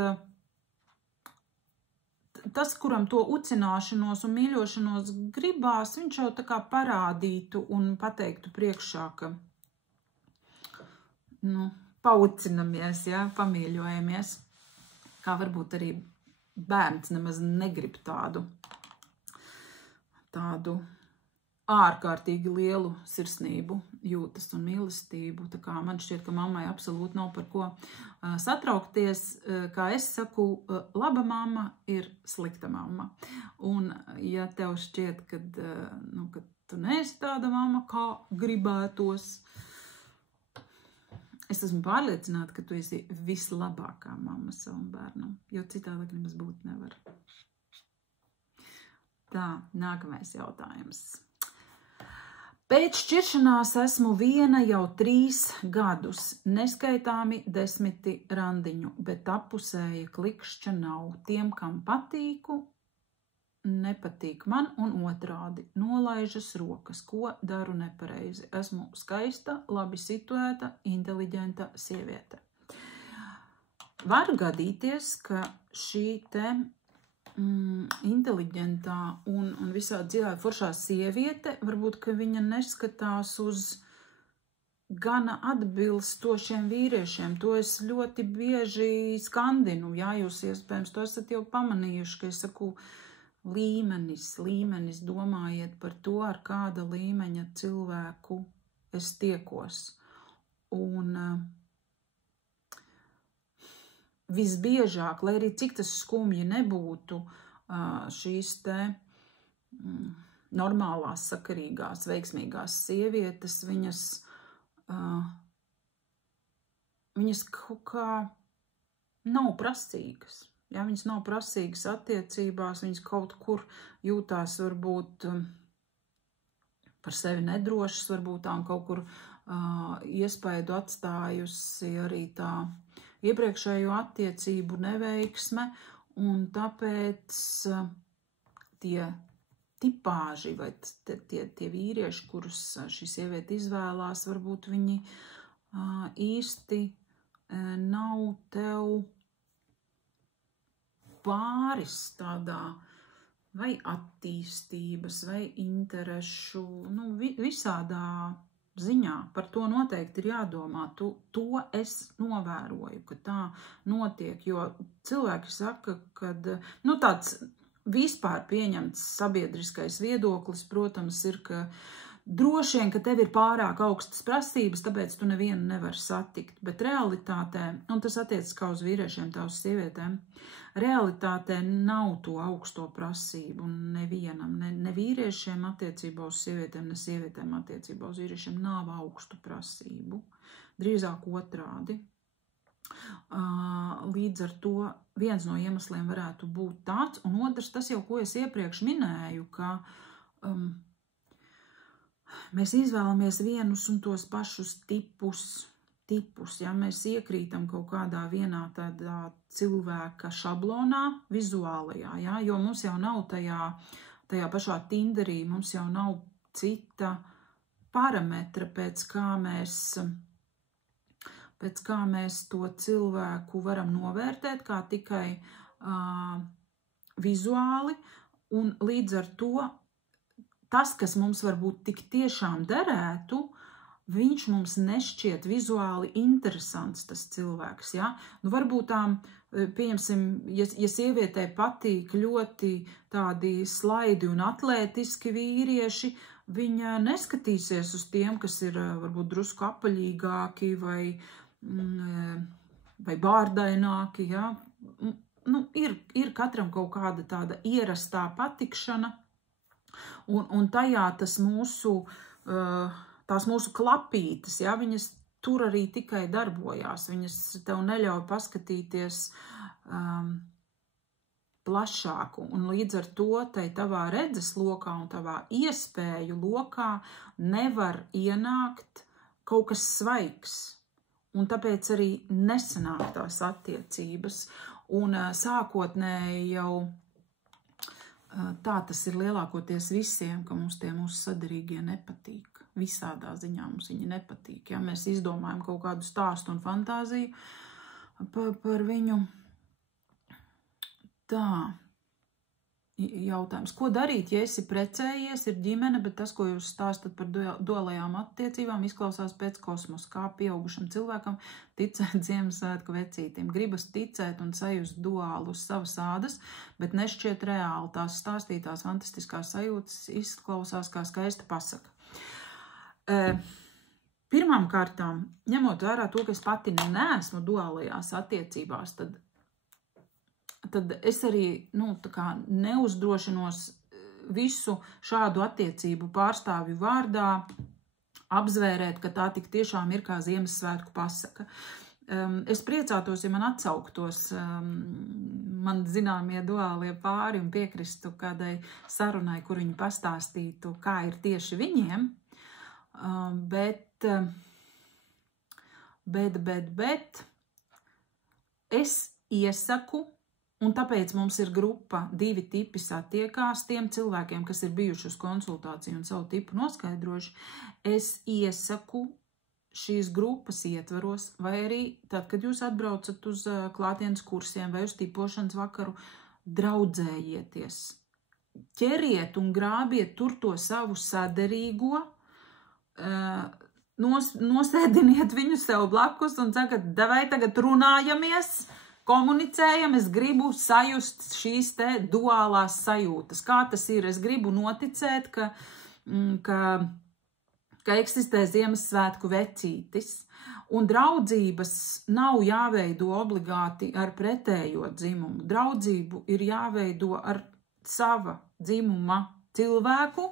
tas, kuram to ucināšanos un mīļošanos gribās, viņš jau tā kā parādītu un pateiktu priekšā, ka paucinamies, ja, pamīļojamies, kā varbūt arī bērns nemaz negrib tādu ārkārtīgi lielu sirsnību jūtas un mīlestību. Tā kā man šķiet, ka mammai absolūti nav par ko satraukties. Kā es saku, laba mamma ir slikta mamma. Un ja tev šķiet, ka tu neesi tāda mamma, kā gribētos, es esmu pārliecināta, ka tu esi vislabākā mamma savam bērnam, jo citādāk nemaz būt nevar. Tā, nākamais jautājums. Pēc šķiršanās esmu viena jau 3 gadus, neskaitāmi 10 randiņu, bet appusēja klikšķa nav. Tiem, kam patīku, nepatīk man un otrādi. Nolaižas rokas, ko daru nepareizi. Esmu skaista, labi situēta, inteliģenta sieviete. var gadīties, ka šī te inteliģentā un visādi dzīvē foršā sieviete, varbūt, ka viņa neskatās uz gana atbilstošiem vīriešiem. To es ļoti bieži skandinu, jā, jūs iespējams to esat jau pamanījuši, ka es saku līmenis, domājiet par to, ar kāda līmeņa cilvēku es tiekos. Un visbiežāk, lai arī cik tas skumji nebūtu, šīs te normālās, sakarīgās, veiksmīgās sievietes, viņas kaut kā nav prasīgas. Ja, viņas nav prasīgas attiecībās, viņas kaut kur jūtās varbūt par sevi nedrošas, varbūt tām kaut kur iespaidu atstājusi arī tā iepriekšējo attiecību neveiksme, un tāpēc tie tipāži vai tie vīrieši, kurus šī sieviete izvēlās, varbūt viņi īsti nav tev pāris tādā vai attīstības, vai interešu, visādā ziņā. Par to noteikti ir jādomā. To es novēroju, ka tā notiek, jo cilvēki saka, kad, tāds vispār pieņemts sabiedriskais viedoklis, protams, ir, ka droši vien, ka tev ir pārāk augstas prasības, tāpēc tu nevienu nevar satikt, bet realitātē, un tas attiecas kā uz vīriešiem, tā uz sievietēm, realitātē nav to augsto prasību nevienam, ne vīriešiem attiecībā uz sievietēm, ne sievietēm attiecībā uz vīriešiem nav augstu prasību, drīzāk otrādi. Līdz ar to viens no iemesliem varētu būt tāds, un otrs tas jau, ko es iepriekš minēju, ka mēs izvēlamies vienus un tos pašus tipus, ja mēs iekrītam kaut kādā vienā tādā cilvēka šablonā, vizuālajā, ja, jo mums jau nav tajā pašā Tinderī, mums jau nav cita parametra, pēc kā mēs to cilvēku varam novērtēt, kā tikai vizuāli, un līdz ar to tas, kas mums varbūt tik tiešām derētu, viņš mums nešķiet vizuāli interesants, tas cilvēks, ja? Varbūt tām, pieņemsim, ja sievietei patīk ļoti tādi slaidi un atlētiski vīrieši, viņa neskatīsies uz tiem, kas ir varbūt drusku apaļīgāki vai bārdaināki, ja? Ir katram kaut kāda tāda ierastā patikšana, un tajā tās mūsu klapītes, ja, viņas tur arī tikai darbojās, viņas tev neļauj paskatīties plašāku, un līdz ar to tai tavā redzes lokā un tavā iespēju lokā nevar ienākt kaut kas svaigs, un tāpēc arī nesanāk tās attiecības, un sākotnēji jau tā tas ir lielākoties visiem, ka mums tie mūsu sadarīgie nepatīk. Visādā ziņā mums viņi nepatīk. Ja mēs izdomājam kaut kādu stāstu un fantāziju par viņu. Tā. Jautājums. Ko darīt, ja esi precējies, ir ģimene, bet tas, ko jūs stāstat par duālajām attiecībām, izklausās pēc kosmosa, kā pieaugušam cilvēkam ticēt Ziemassvētku vecītim. Gribas ticēt un sajust duālu uz savas ādas, bet nešķiet reāli. Tās stāstītās fantastiskās sajūtas izklausās kā skaista pasaka. Pirmām kārtām, ņemot vērā to, ka es pati neesmu duālajās attiecībās, tad es arī neuzdrošinos visu šādu attiecību pārstāvju vārdā apzvērēt, ka tā tik tiešām ir kā Ziemassvētku pasaka. Es priecātos, ja man atsauktos man zināmie duālie pāri un piekristu kādai sarunai, kur viņi pastāstītu, kā ir tieši viņiem, bet es iesaku, un tāpēc mums ir grupa 2 tipi satiekās tiem cilvēkiem, kas ir bijuši uz konsultāciju un savu tipu noskaidrojuši, es iesaku šīs grupas ietvaros, vai arī tad, kad jūs atbraucat uz klātienes kursiem vai uz tipošanas vakaru, draudzējieties. Ķeriet un grābiet tur to savu saderīgo, nosēdiniet viņu sev blakus un sakat, vai tagad runājamies, komunicējam, es gribu sajust šīs te duālās sajūtas. Kā tas ir? Es gribu noticēt, ka eksistē Ziemassvētku vecītis, un draudzības nav jāveido obligāti ar pretējo dzimumu. Draudzību ir jāveido ar sava dzimuma cilvēku,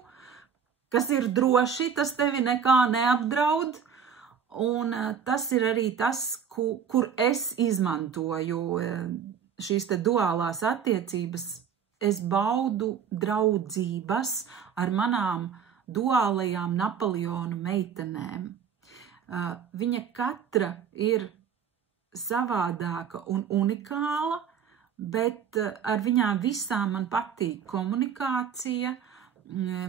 kas ir droši, tas tevi nekā neapdraud, un tas ir arī tas, kur es izmantoju šīs te duālās attiecības. Es baudu draudzības ar manām duālajām Napoleonu meitenēm. Viņa katra ir savādāka un unikāla, bet ar viņām visām man patīk komunikācija,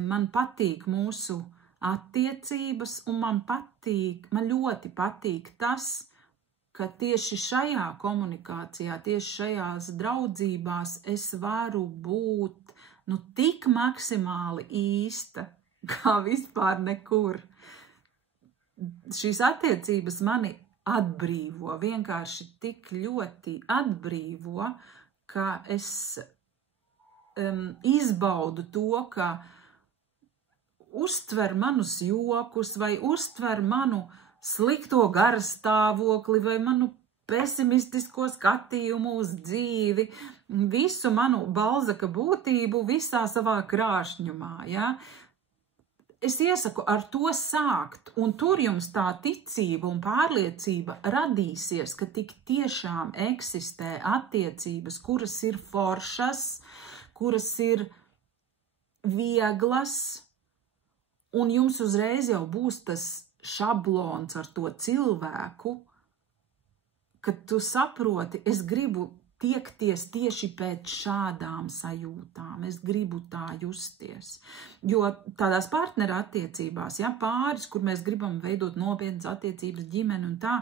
man patīk mūsu attiecības, un man ļoti patīk tas, ka tieši šajā komunikācijā, tieši šajās draudzībās es varu būt tik maksimāli īsta, kā vispār nekur. Šīs attiecības mani atbrīvo, vienkārši tik ļoti atbrīvo, ka es izbaudu to, ka uztver manus jokus vai uztver manu slikto garstāvokli vai manu pesimistisko skatījumu uz dzīvi, visu manu Balzaka būtību visā savā krāšņumā, ja? Es iesaku ar to sākt, un tur jums tā ticība un pārliecība radīsies, ka tik tiešām eksistē attiecības, kuras ir foršas, kuras ir vieglas, un jums uzreiz jau būs tas šablons ar to cilvēku, kad tu saproti, es gribu tiekties tieši pēc šādām sajūtām, es gribu tā justies. Jo tādās partneru attiecībās, ja, pāris, kur mēs gribam veidot nopietnas attiecības, ģimeni un tā,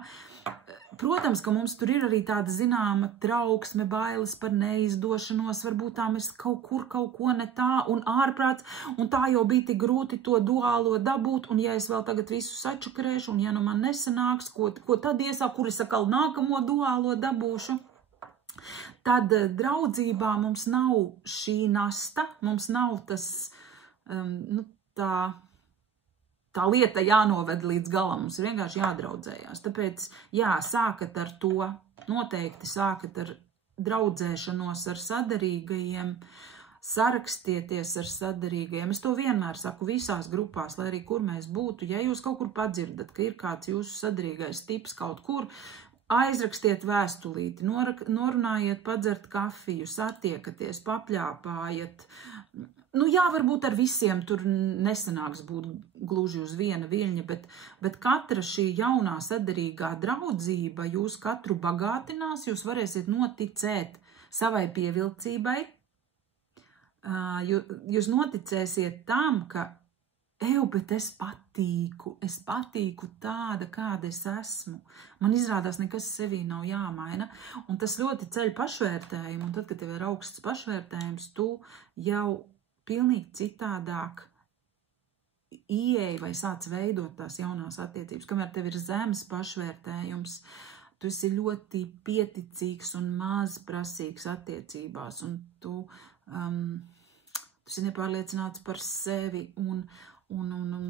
protams, ka mums tur ir arī tāda zināma trauksme, bailes par neizdošanos, varbūt tā mēs kaut ko ne tā un ārprāts, un tā jau bija tik grūti to duālo dabūt, un ja es vēl tagad visu sačakarēšu, un ja nu man nesanāks, ko tad iesāk, kur es atkal nākamo duālo dabūšu, tad draudzībā mums nav šī nasta, mums nav tas, tā lieta jānoved līdz galam, mums ir vienkārši jādraudzējās. Tāpēc, jā, sākat ar to, noteikti sākat ar draudzēšanos ar sadarīgajiem, sarakstieties ar sadarīgajiem. Es to vienmēr saku visās grupās, lai arī kur mēs būtu. Ja jūs kaut kur padzirdat, ka ir kāds jūsu sadarīgais tips kaut kur, aizrakstiet vēstulīti, norunājiet, padzert kafiju, satiekaties, papļāpājiet. Jā, varbūt ar visiem tur nesanāks būt gluži uz viena viļņa, bet katra šī jaunā sadarīgā draudzība jūs katru bagātinās, jūs varēsiet noticēt savai pievilcībai, jūs noticēsiet tam, ka bet es patīku tāda, kāda es esmu. Man izrādās, nekas sevī nav jāmaina. Un tas ļoti ceļ pašvērtējumu. Un tad, kad tev ir augsts pašvērtējums, tu jau pilnīgi citādāk ieej vai sāc veidot tās jaunās attiecības. Kamēr tev ir zemes pašvērtējums, tu esi ļoti pieticīgs un maz prasīgs attiecībās. Un tu esi nepārliecināts par sevi un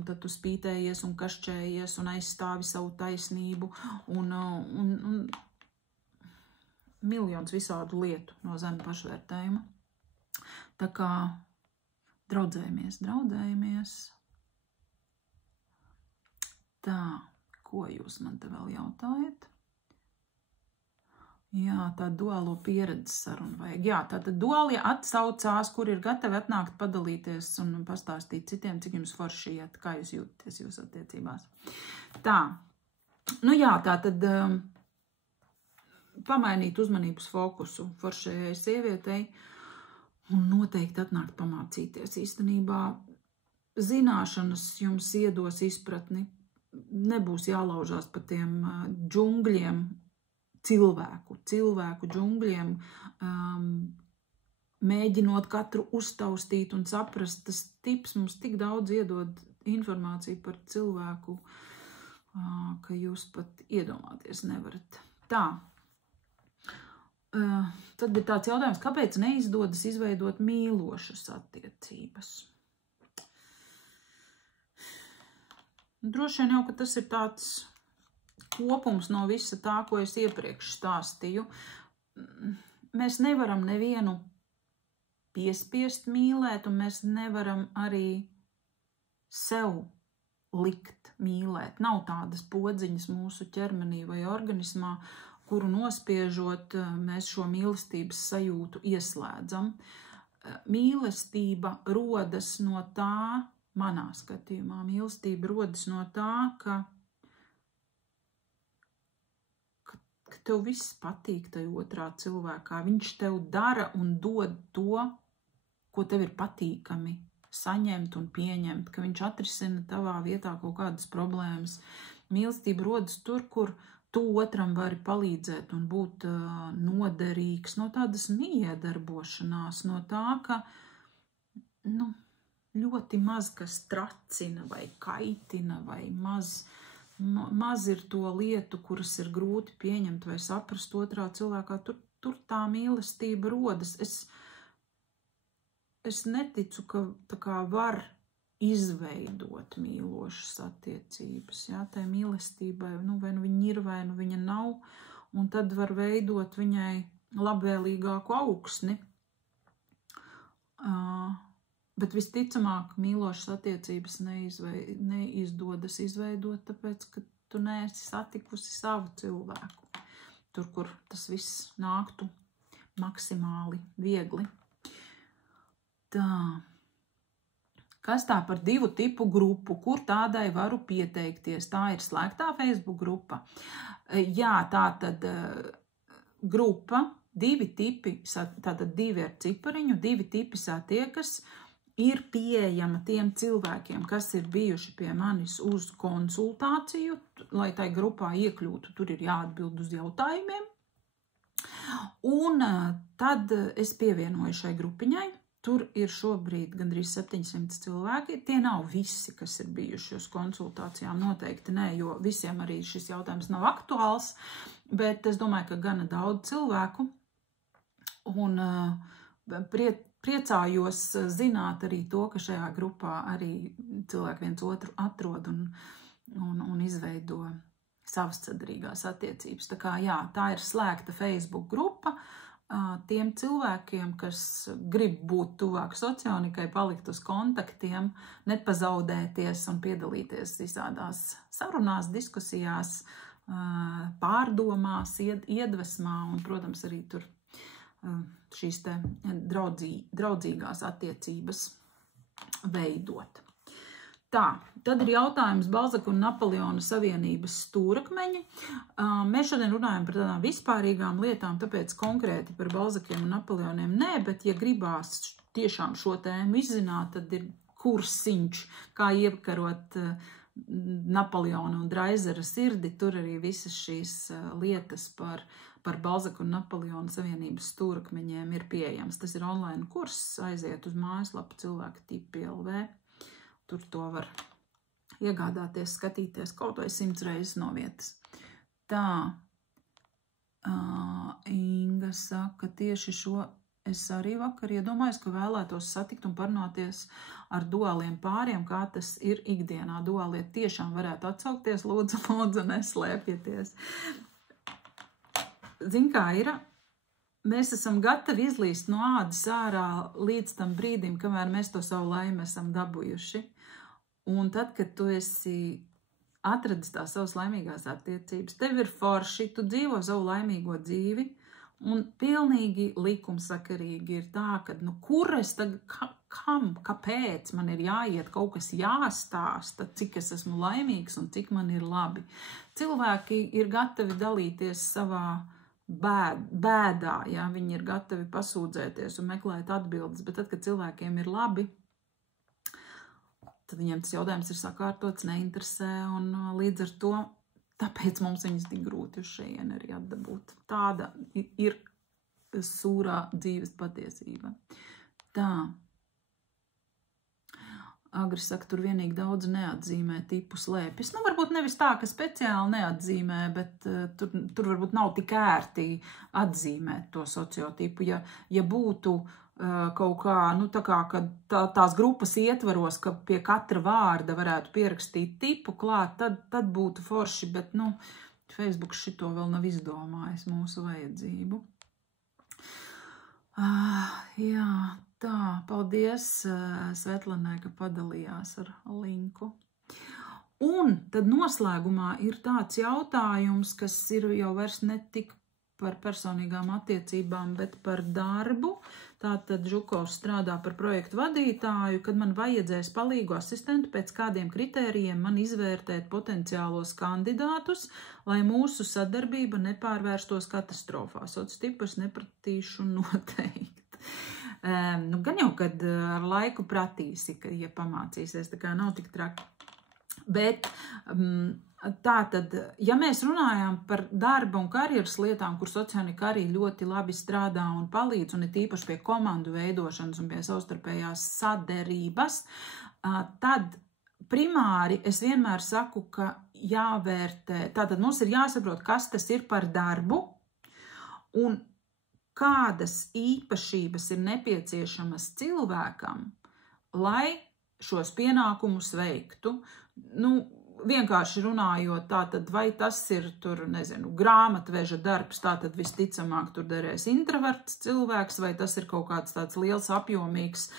tad tu spītējies un kašķējies un aizstāvi savu taisnību un miljons visādu lietu no zema pašvērtējuma. Tā kā draudzējamies. Tā, ko jūs man te vēl jautājat? Jā, tā duālo pieredzes sarunu vajag. Jā, tātad duālie atsaucās, kur ir gatavi atnākt, padalīties un pastāstīt citiem, cik jums forši iet, kā jūs jūtaties jūsu attiecībās. Tā, jā, tātad pamainīt uzmanības fokusu foršajai sievietei un noteikti atnākt pamācīties. Īstenībā zināšanas jums iedos izpratni nebūs jālaužās pa tiem džungļiem, cilvēku džungļiem, mēģinot katru uztaustīt un saprast. Tas tips mums tik daudz iedod informāciju par cilvēku, ka jūs pat iedomāties nevarat. Tā. Tad ir tāds jautājums, kāpēc neizdodas izveidot mīlošas attiecības? Droši vien jau, ka tas ir tāds kopums no visa tā, ko es iepriekš stāstīju. Mēs nevaram nevienu piespiest mīlēt, un mēs nevaram arī sev likt mīlēt. Nav tādas podziņas mūsu ķermenī vai organismā, kuru nospiežot, mēs šo mīlestības sajūtu ieslēdzam. Mīlestība rodas no tā, manā skatījumā, mīlestība rodas no tā, ka tev viss patīk tai otrā cilvēkā. Viņš tev dara un dod to, ko tev ir patīkami saņemt un pieņemt, ka viņš atrisina tavā vietā kaut kādas problēmas. Mīlestība rodas tur, kur tu otram vari palīdzēt un būt noderīgs, no tādas miedarbošanās, no tā, ka ļoti maz kas tracina vai kaitina vai maz ir to lietu, kuras ir grūti pieņemt vai saprast otrā cilvēkā. Tur tā mīlestība rodas. Es neticu, ka tā kā var izveidot mīlošas attiecības. Jā, tai mīlestībai, vai nu viņa ir, vai nu viņa nav, un tad var veidot viņai labvēlīgāku augsni. Bet visticamāk mīlošas attiecības neizdodas izveidot, tāpēc, ka tu neesi satikusi savu cilvēku. Tur, kur tas viss nāktu maksimāli viegli. Tā. Kas tā par 2 tipu grupu, kur tādai varu pieteikties? Tā ir slēgtā Facebook grupa. Jā, tā tad grupa, 2 tipi, tātad 2 ar cipariņu, 2 tipi satiekas, ir pieejama tiem cilvēkiem, kas ir bijuši pie manis uz konsultāciju, lai tai grupā iekļūtu, tur ir jāatbild uz jautājumiem. Un tad es pievienoju šai grupiņai. Tur ir šobrīd gandrīz 700 cilvēki. Tie nav visi, kas ir bijuši uz konsultācijām, noteikti nē, jo visiem arī šis jautājums nav aktuāls, bet es domāju, ka gana daudz cilvēku. Un priecājos zināt arī to, ka šajā grupā arī cilvēki viens otru atrod un izveido savas sadarīgās attiecības. Tā kā jā, tā ir slēgta Facebook grupa. Tiem cilvēkiem, kas grib būt tuvāk sociālikai, palikt uz kontaktiem, nepazaudēties un piedalīties visādās sarunās, diskusijās, pārdomās, iedvesmā un, protams, arī tur šīs te draudzīgās attiecības veidot. Tā, tad ir jautājums Balzaka un Napoleona savienības stūrakmeņi. Mēs šodien runājam par tādām vispārīgām lietām, tāpēc konkrēti par Balzakiem un Napoleoniem nē, bet ja gribās tiešām šo tēmu izzināt, tad ir kursiņš, kā iekarot Napoleona un Dreizera sirdi. Tur arī visas šīs lietas par Balzaka un Napoleona savienības stūrakmeņiem ir pieejams. Tas ir online kurs, aiziet uz mājaslapu cilvēka tipi LV. Tur to var iegādāties, skatīties kaut vai 100 reizes no vietas. Tā, Inga saka, tieši šo es arī vakar iedomājos, ka vēlētos satikt un parunāties ar duāliem pāriem, kā tas ir ikdienā. Duālie tiešām varētu atsaukties, lūdzu, neslēpieties. Zin kā ir? Mēs esam gatavi izlīst no ādas ārā līdz tam brīdim, kamēr mēs to savu laimi esam dabūjuši. Un tad, kad tu esi atradis tās savas laimīgās attiecības, tev ir forši, tu dzīvo savu laimīgo dzīvi, un pilnīgi likumsakarīgi ir tā, ka, kur es tagad, kāpēc man ir jāiet, kaut kas jāstāsta, cik es esmu laimīgs un cik man ir labi. Cilvēki ir gatavi dalīties savā bēdā, ja? Viņi ir gatavi pasūdzēties un meklēt atbildes, bet tad, kad cilvēkiem ir labi, tad viņiem tas jautājums ir sakārtots, neinteresē, un līdz ar to tāpēc mums viņas tik grūti uz šejieni arī atdabūt. Tāda ir sūrā dzīves patiesība. Tā. Agri saka, tur vienīgi daudz neatzīmē tipu slēpjas. Nu, varbūt nevis tā, ka speciāli neatzīmē, bet tur varbūt nav tik ērti atzīmēt to sociotipu. Ja būtu kaut kā, nu tā kā, kad tās grupas ietvaros, ka pie katra vārda varētu pierakstīt tipu klāt, tad būtu forši, bet, nu, Facebook šito vēl nav izdomājis mūsu vajadzību. Jā, tā, paldies Svetlanai, ka padalījās ar linku. Un tad noslēgumā ir tāds jautājums, kas ir jau vairs ne tik par personīgām attiecībām, bet par darbu. Tātad Žukovs strādā par projektu vadītāju, kad man vajadzēs palīgu asistentu, pēc kādiem kritērijiem man izvērtēt potenciālos kandidātus, lai mūsu sadarbība nepārvērstos katastrofā. Sociotipu es nepratīšu noteikti. Nu, gan jau, kad ar laiku pratīsi, ja pamācīsies, tā kā nav tik traki. Bet tātad, ja mēs runājam par darba un karjeras lietām, kur sociānika arī ļoti labi strādā un palīdz, un ir tīpaši pie komandu veidošanas un pie savstarpējās saderības, tad primāri es vienmēr saku, ka jāvērtē, tātad mums ir jāsaprot, kas tas ir par darbu un kādas īpašības ir nepieciešamas cilvēkam, lai šos pienākumus veiktu. Nu, vienkārši runājot, tātad vai tas ir tur, nezinu, grāmatveža darbs, tātad visticamāk tur derēs introverts cilvēks, vai tas ir kaut kāds tāds liels apjomīgs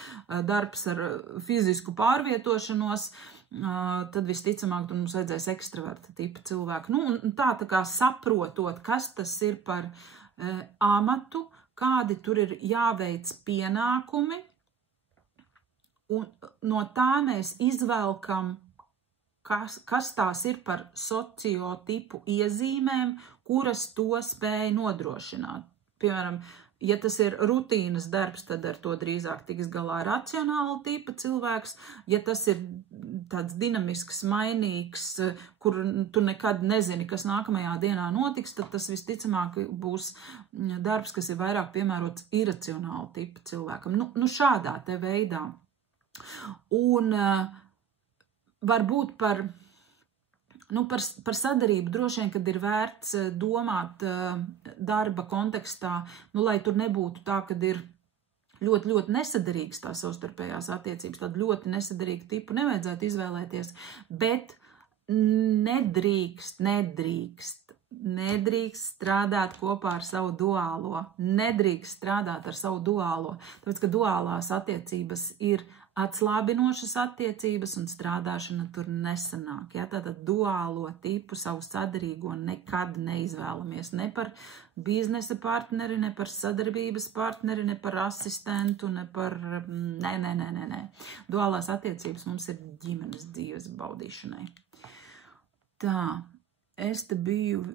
darbs ar fizisku pārvietošanos, tad visticamāk tur mums vajadzēs ekstraverta tipa cilvēku. Nu, un tā kā saprotot, kas tas ir par amatu, kādi tur ir jāveic pienākumi, un no tā mēs izvelkam, kas tās ir par sociotipu iezīmēm, kuras to spēj nodrošināt. Piemēram, ja tas ir rutīnas darbs, tad ar to drīzāk tiks galā racionāla tipa cilvēks. Ja tas ir tāds dinamisks, mainīgs, kur tu nekad nezini, kas nākamajā dienā notiks, tad tas visticamāk būs darbs, kas ir vairāk piemērots iracionāla tipa cilvēkam. Nu šādā te veidā. Un varbūt par sadarību droši vien, kad ir vērts domāt darba kontekstā, nu, lai tur nebūtu tā, kad ir ļoti, ļoti nesadarīgs tās savstarpējās attiecības, tādu ļoti nesadarīgu tipu nevajadzētu izvēlēties, bet nedrīkst strādāt kopā ar savu duālo, nedrīkst strādāt ar savu duālo, tāpēc, ka duālās attiecības ir atslābinošas attiecības un strādāšana tur nesanāk. Ja? Tātad duālo tipu, savu sadarīgo nekad neizvēlamies ne par biznesa partneri, ne par sadarbības partneri, ne par asistentu, ne par... Nē. Duālās attiecības mums ir ģimenes dzīves baudīšanai. Tā, es te biju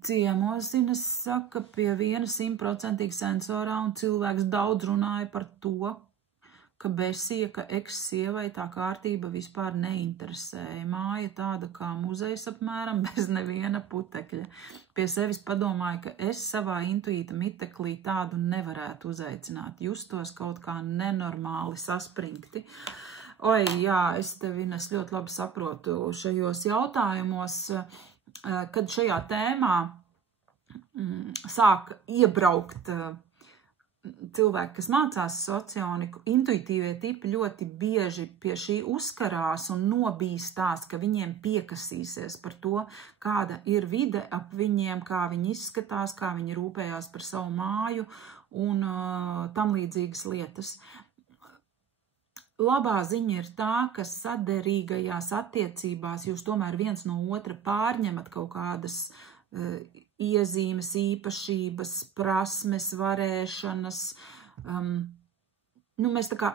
ciemos, Ines saka, pie viena 100% sensorā un cilvēks daudz runāja par to, ka besija, ka eks-sievai tā kārtība vispār neinteresēja. Māja tāda kā muzejs apmēram bez neviena putekļa. Pie sevis padomāju, ka es savā intuīta miteklī tādu nevarētu uzaicināt. Justos kaut kā nenormāli saspringti. Oi, jā, es tevi, Ines, ļoti labi saprotu šajos jautājumos, kad šajā tēmā sāk iebraukt cilvēki, kas mācās socioniku, intuitīvie tipi ļoti bieži pie šī uzkarās un nobīstās, ka viņiem piekasīsies par to, kāda ir vide ap viņiem, kā viņi izskatās, kā viņi rūpējās par savu māju un tam līdzīgas lietas. Labā ziņa ir tā, ka saderīgajās attiecībās jūs tomēr viens no otra pārņemat kaut kādas iezīmes, īpašības, prasmes, varēšanas. Mēs tā kā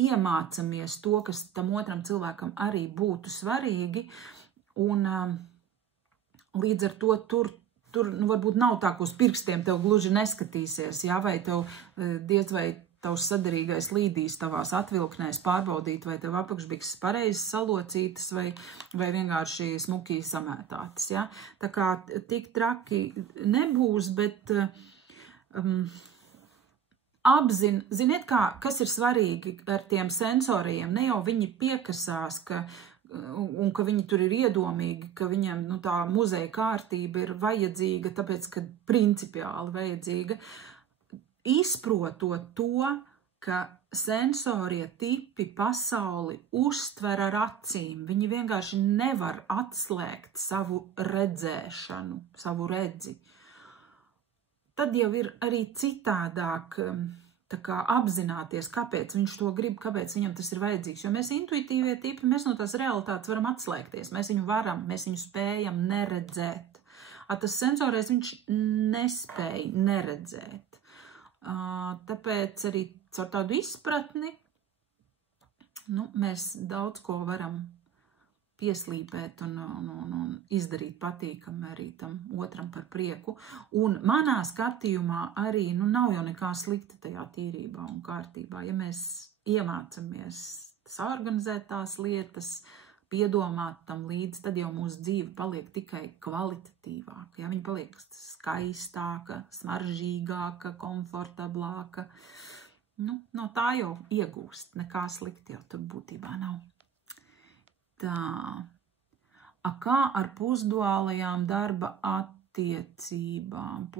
iemācamies to, kas tam otram cilvēkam arī būtu svarīgi, un līdz ar to tur varbūt nav tā, ka uz pirkstiem tev gluži neskatīsies, jā, vai tev diez vai tavs saderīgais līdīs tavās atvilknēs pārbaudīt, vai tev apakšbikses pareizi salocītas, vai vienkārši smuki samētātas, ja? Tā kā tik traki nebūs, bet ziniet, kas ir svarīgi ar tiem sensoriem, ne jau viņi piekasās, un ka viņi tur ir iedomīgi, ka viņiem tā muzeja kārtība ir vajadzīga, tāpēc, ka principiāli vajadzīga, izprotot to, ka sensorie tipi pasauli uztver ar acīm. Viņi vienkārši nevar atslēgt savu redzēšanu, savu redzi. Tad jau ir arī citādāk tā kā apzināties, kāpēc viņš to grib, kāpēc viņam tas ir vajadzīgs. Jo mēs intuitīvie tipi, mēs no tās realitātes varam atslēgties. Mēs viņu spējam neredzēt. Tas sensorais viņš nespēja neredzēt. Tāpēc arī caur tādu izpratni mēs daudz ko varam pieslīpēt un izdarīt patīkami arī tam otram par prieku. Un manā skatījumā arī nav jau nekā slikta tajā tīrībā un kārtībā. Ja mēs iemācamies saorganizēt tās lietas, piedomāt tam līdzi, tad jau mūsu dzīve paliek tikai kvalitatīvāka. Ja? Viņa paliek skaistāka, smaržīgāka, komfortablāka. No tā jau iegūst. Nekā slikti jau tur būtībā nav. Tā. Kā ar pusduālajām darba attiecībām?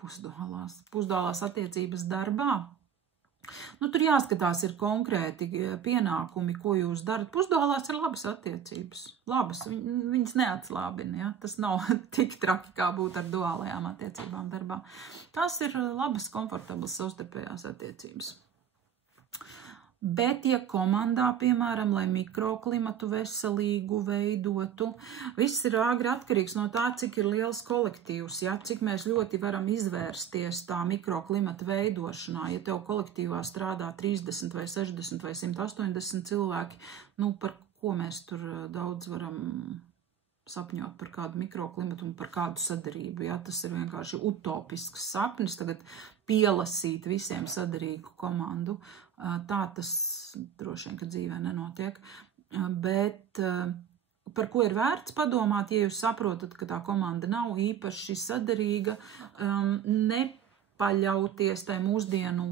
Pusduālās attiecības darbā? Tur jāskatās ir konkrēti pienākumi, ko jūs darat. Pusduālās ir labas attiecības. Labas, viņas neatslābina, ja? Tas nav tik traki, kā būt ar duālajām attiecībām darbā. Tās ir labas, komfortablas savstarpējās attiecības. Bet, ja komandā, piemēram, lai mikroklimatu veselīgu veidotu, viss ir āgri atkarīgs no tā, cik ir liels kolektīvs, ja? Cik mēs ļoti varam izvērsties tā mikroklimata veidošanā. Ja tev kolektīvā strādā 30 vai 60 vai 180 cilvēki, par ko mēs tur daudz varam sapņot par kādu mikroklimatu un par kādu sadarību. Ja? Tas ir vienkārši utopisks sapnis, tagad pielasīt visiem sadarīgu komandu. Tā tas droši vien, ka dzīvē nenotiek, bet par ko ir vērts padomāt, ja jūs saprotat, ka tā komanda nav īpaši sadarīga, nepaļauties tai mūsdienu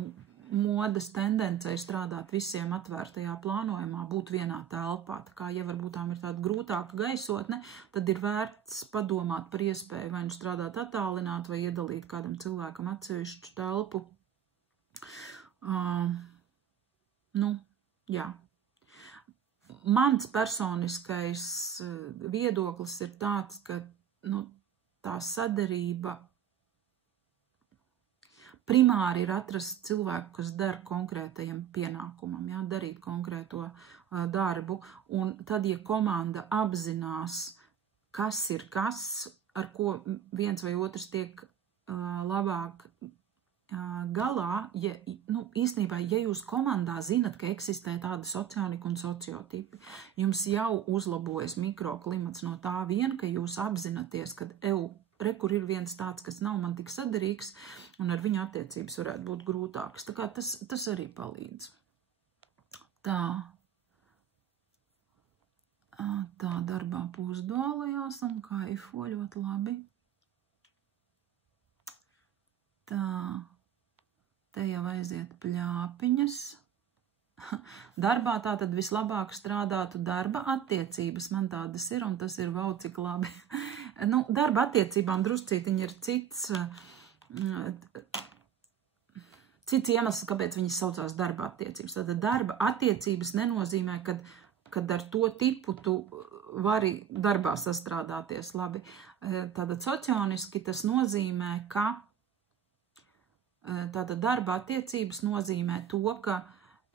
modes tendencei strādāt visiem atvērtajā plānojumā, būt vienā telpā. Tā kā, ja varbūt tām ir tāda grūtāka gaisotne, tad ir vērts padomāt par iespēju vai nu strādāt attālināt vai iedalīt kādam cilvēkam atsevišķu telpu. Jā. Mans personiskais viedoklis ir tāds, ka tā sadarība primāri ir atrast cilvēku, kas dara konkrētajam pienākumam, ja, darīt konkrēto darbu. Un tad, ja komanda apzinās, kas ir kas, ar ko viens vai otrs tiek labāk galā, īstenībā, ja jūs komandā zinat, ka eksistē tādi sociālnieki un sociotipi, jums jau uzlabojas mikroklimats no tā vien, ka jūs apzināties, ka kur ir viens tāds, kas nav man tik sadarīgs, un ar viņu attiecības varētu būt grūtākas. Tā kā tas arī palīdz. Tā darbā pusduālajās un kaifo ļoti labi. Te jau aiziet pļāpiņas. Darbā tātad vislabāk strādātu darba attiecības. Man tādas ir, un tas ir vau, cik labi. Darba attiecībām druscītiņi ir cits iemesls, kāpēc viņas saucās darba attiecības. Tātad darba attiecības nenozīmē, kad ar to tipu tu vari darbā sastrādāties labi. Tātad socioniski tas nozīmē, ka tātad darba attiecības nozīmē to, ka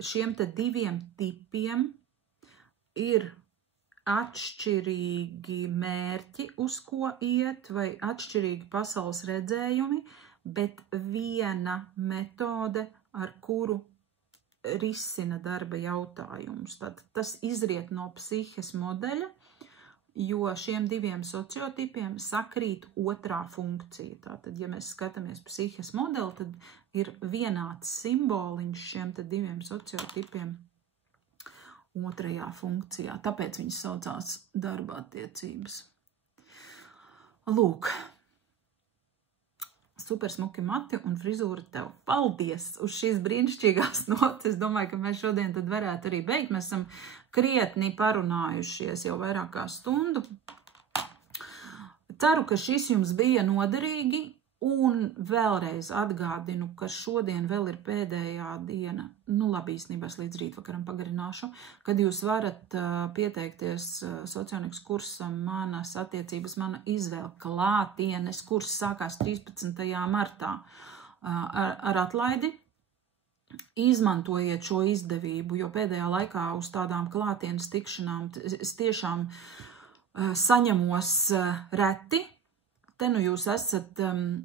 šiem te diviem tipiem ir atšķirīgi mērķi, uz ko iet, vai atšķirīgi pasaules redzējumi, bet viena metode, ar kuru risina darba jautājumus. Tad tas izriet no psihes modeļa, jo šiem diviem sociotipiem sakrīt otrā funkcija. Tātad, ja mēs skatāmies psihes modeli, tad ir vienāds simboliņš šiem te diviem sociotipiem otrajā funkcijā. Tāpēc viņas saucās darba attiecības. Lūk. Super smuki mati un frizūra tev. Paldies uz šīs brīnišķīgās notas. Es domāju, ka mēs šodien tad varētu arī beigt. Mēs esam krietni parunājušies jau vairāk kā stundu. Ceru, ka šis jums bija noderīgi un vēlreiz atgādinu, ka šodien vēl ir pēdējā diena, nu labi, īstenībā es līdz rītvakaram pagarināšu, kad jūs varat pieteikties Socionikas kursam manas attiecības, mana izvēle klātienes kurs sākās 13. martā ar atlaidi. Izmantojiet šo izdevību, jo pēdējā laikā uz tādām klātienes tikšanām es tiešām saņemos reti. Te nu jūs esat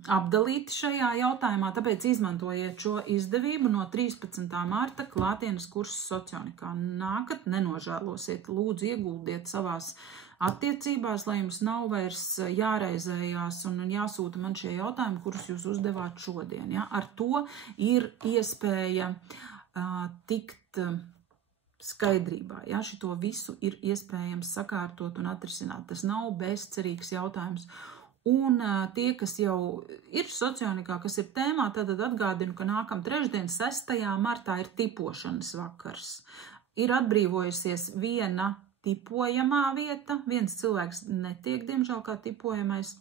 apdalīti šajā jautājumā, tāpēc izmantojiet šo izdevību no 13. marta klātienes kursu Socionikā. Nākat, nenožēlosiet, lūdzu ieguldiet savās attiecībās, lai jums nav vairs jāreizējās un jāsūta man šie jautājumi, kurus jūs uzdevāt šodien. Ja? Ar to ir iespēja tikt skaidrībā. Ja? Šito visu ir iespējams sakārtot un atrisināt. Tas nav bezcerīgs jautājums. Un tie, kas jau ir Socionikā, kas ir tēmā, tad atgādinu, ka nākam trešdien, 6. martā ir tipošanas vakars. Ir atbrīvojusies viena tipojamā vieta, viens cilvēks netiek, diemžēl, kā tipojamais.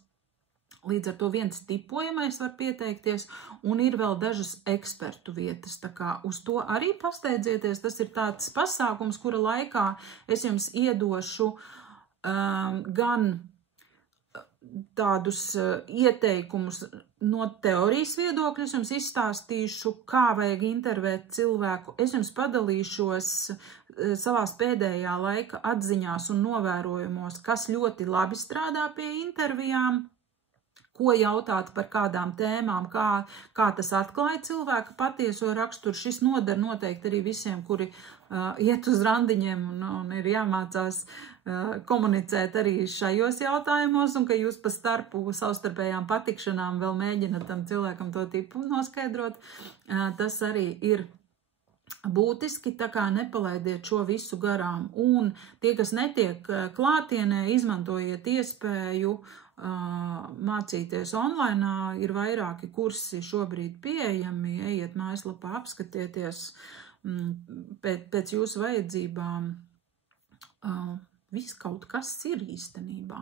Līdz ar to viens tipojamais var pieteikties, un ir vēl dažas ekspertu vietas. Tā kā uz to arī pasteidzieties. Tas ir tāds pasākums, kura laikā es jums iedošu gan tādus ieteikumus no teorijas viedokļa, es jums izstāstīšu, kā vajag intervēt cilvēku. Es jums padalīšos savās pēdējā laika atziņās un novērojumos, kas ļoti labi strādā pie intervijām, ko jautāt par kādām tēmām, kā tas atklāja cilvēka patieso raksturu. Šis noder noteikti arī visiem, kuri iet uz randiņiem un ir jāmācās komunicēt arī šajos jautājumos, un ka jūs pa starpu savstarpējām patikšanām vēl mēģināt tam cilvēkam to tipu noskaidrot. Tas arī ir būtiski, tā kā nepalaidiet šo visu garām. Un tie, kas netiek klātienē, izmantojiet iespēju mācīties online. Ir vairāki kursi šobrīd pieejami. Ejiet mājaslapā, apskatieties pēc jūsu vajadzībām. Viss kaut kas ir īstenībā.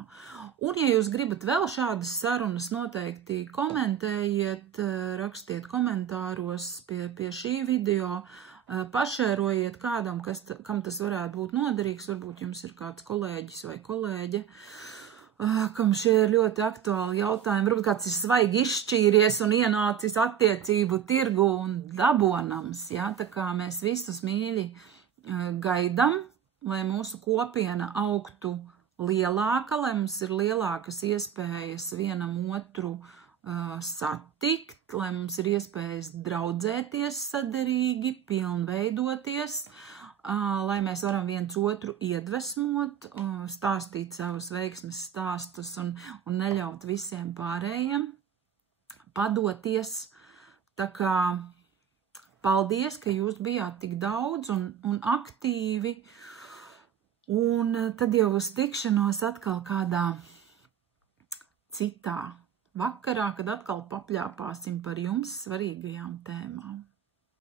Un, ja jūs gribat vēl šādas sarunas, noteikti komentējiet, rakstiet komentāros pie šī video, pašērojiet kādam, kam tas varētu būt noderīgs. Varbūt jums ir kāds kolēģis vai kolēģe, kam šie ir ļoti aktuāli jautājumi. Varbūt kāds ir svaigi izšķīries un ienācis attiecību tirgu un dabonams. Ja? Tā kā mēs visus mīļi gaidam, lai mūsu kopiena augtu lielāka, lai mums ir lielākas iespējas vienam otru satikt, lai mums ir iespējas draudzēties saderīgi, pilnveidoties, lai mēs varam viens otru iedvesmot, stāstīt savus veiksmes stāstus un neļaut visiem pārējiem padoties. Tā kā paldies, ka jūs bijāt tik daudz un aktīvi. Un tad jau uz tikšanos atkal kādā citā vakarā, kad atkal papļāpāsim par jums svarīgajām tēmām.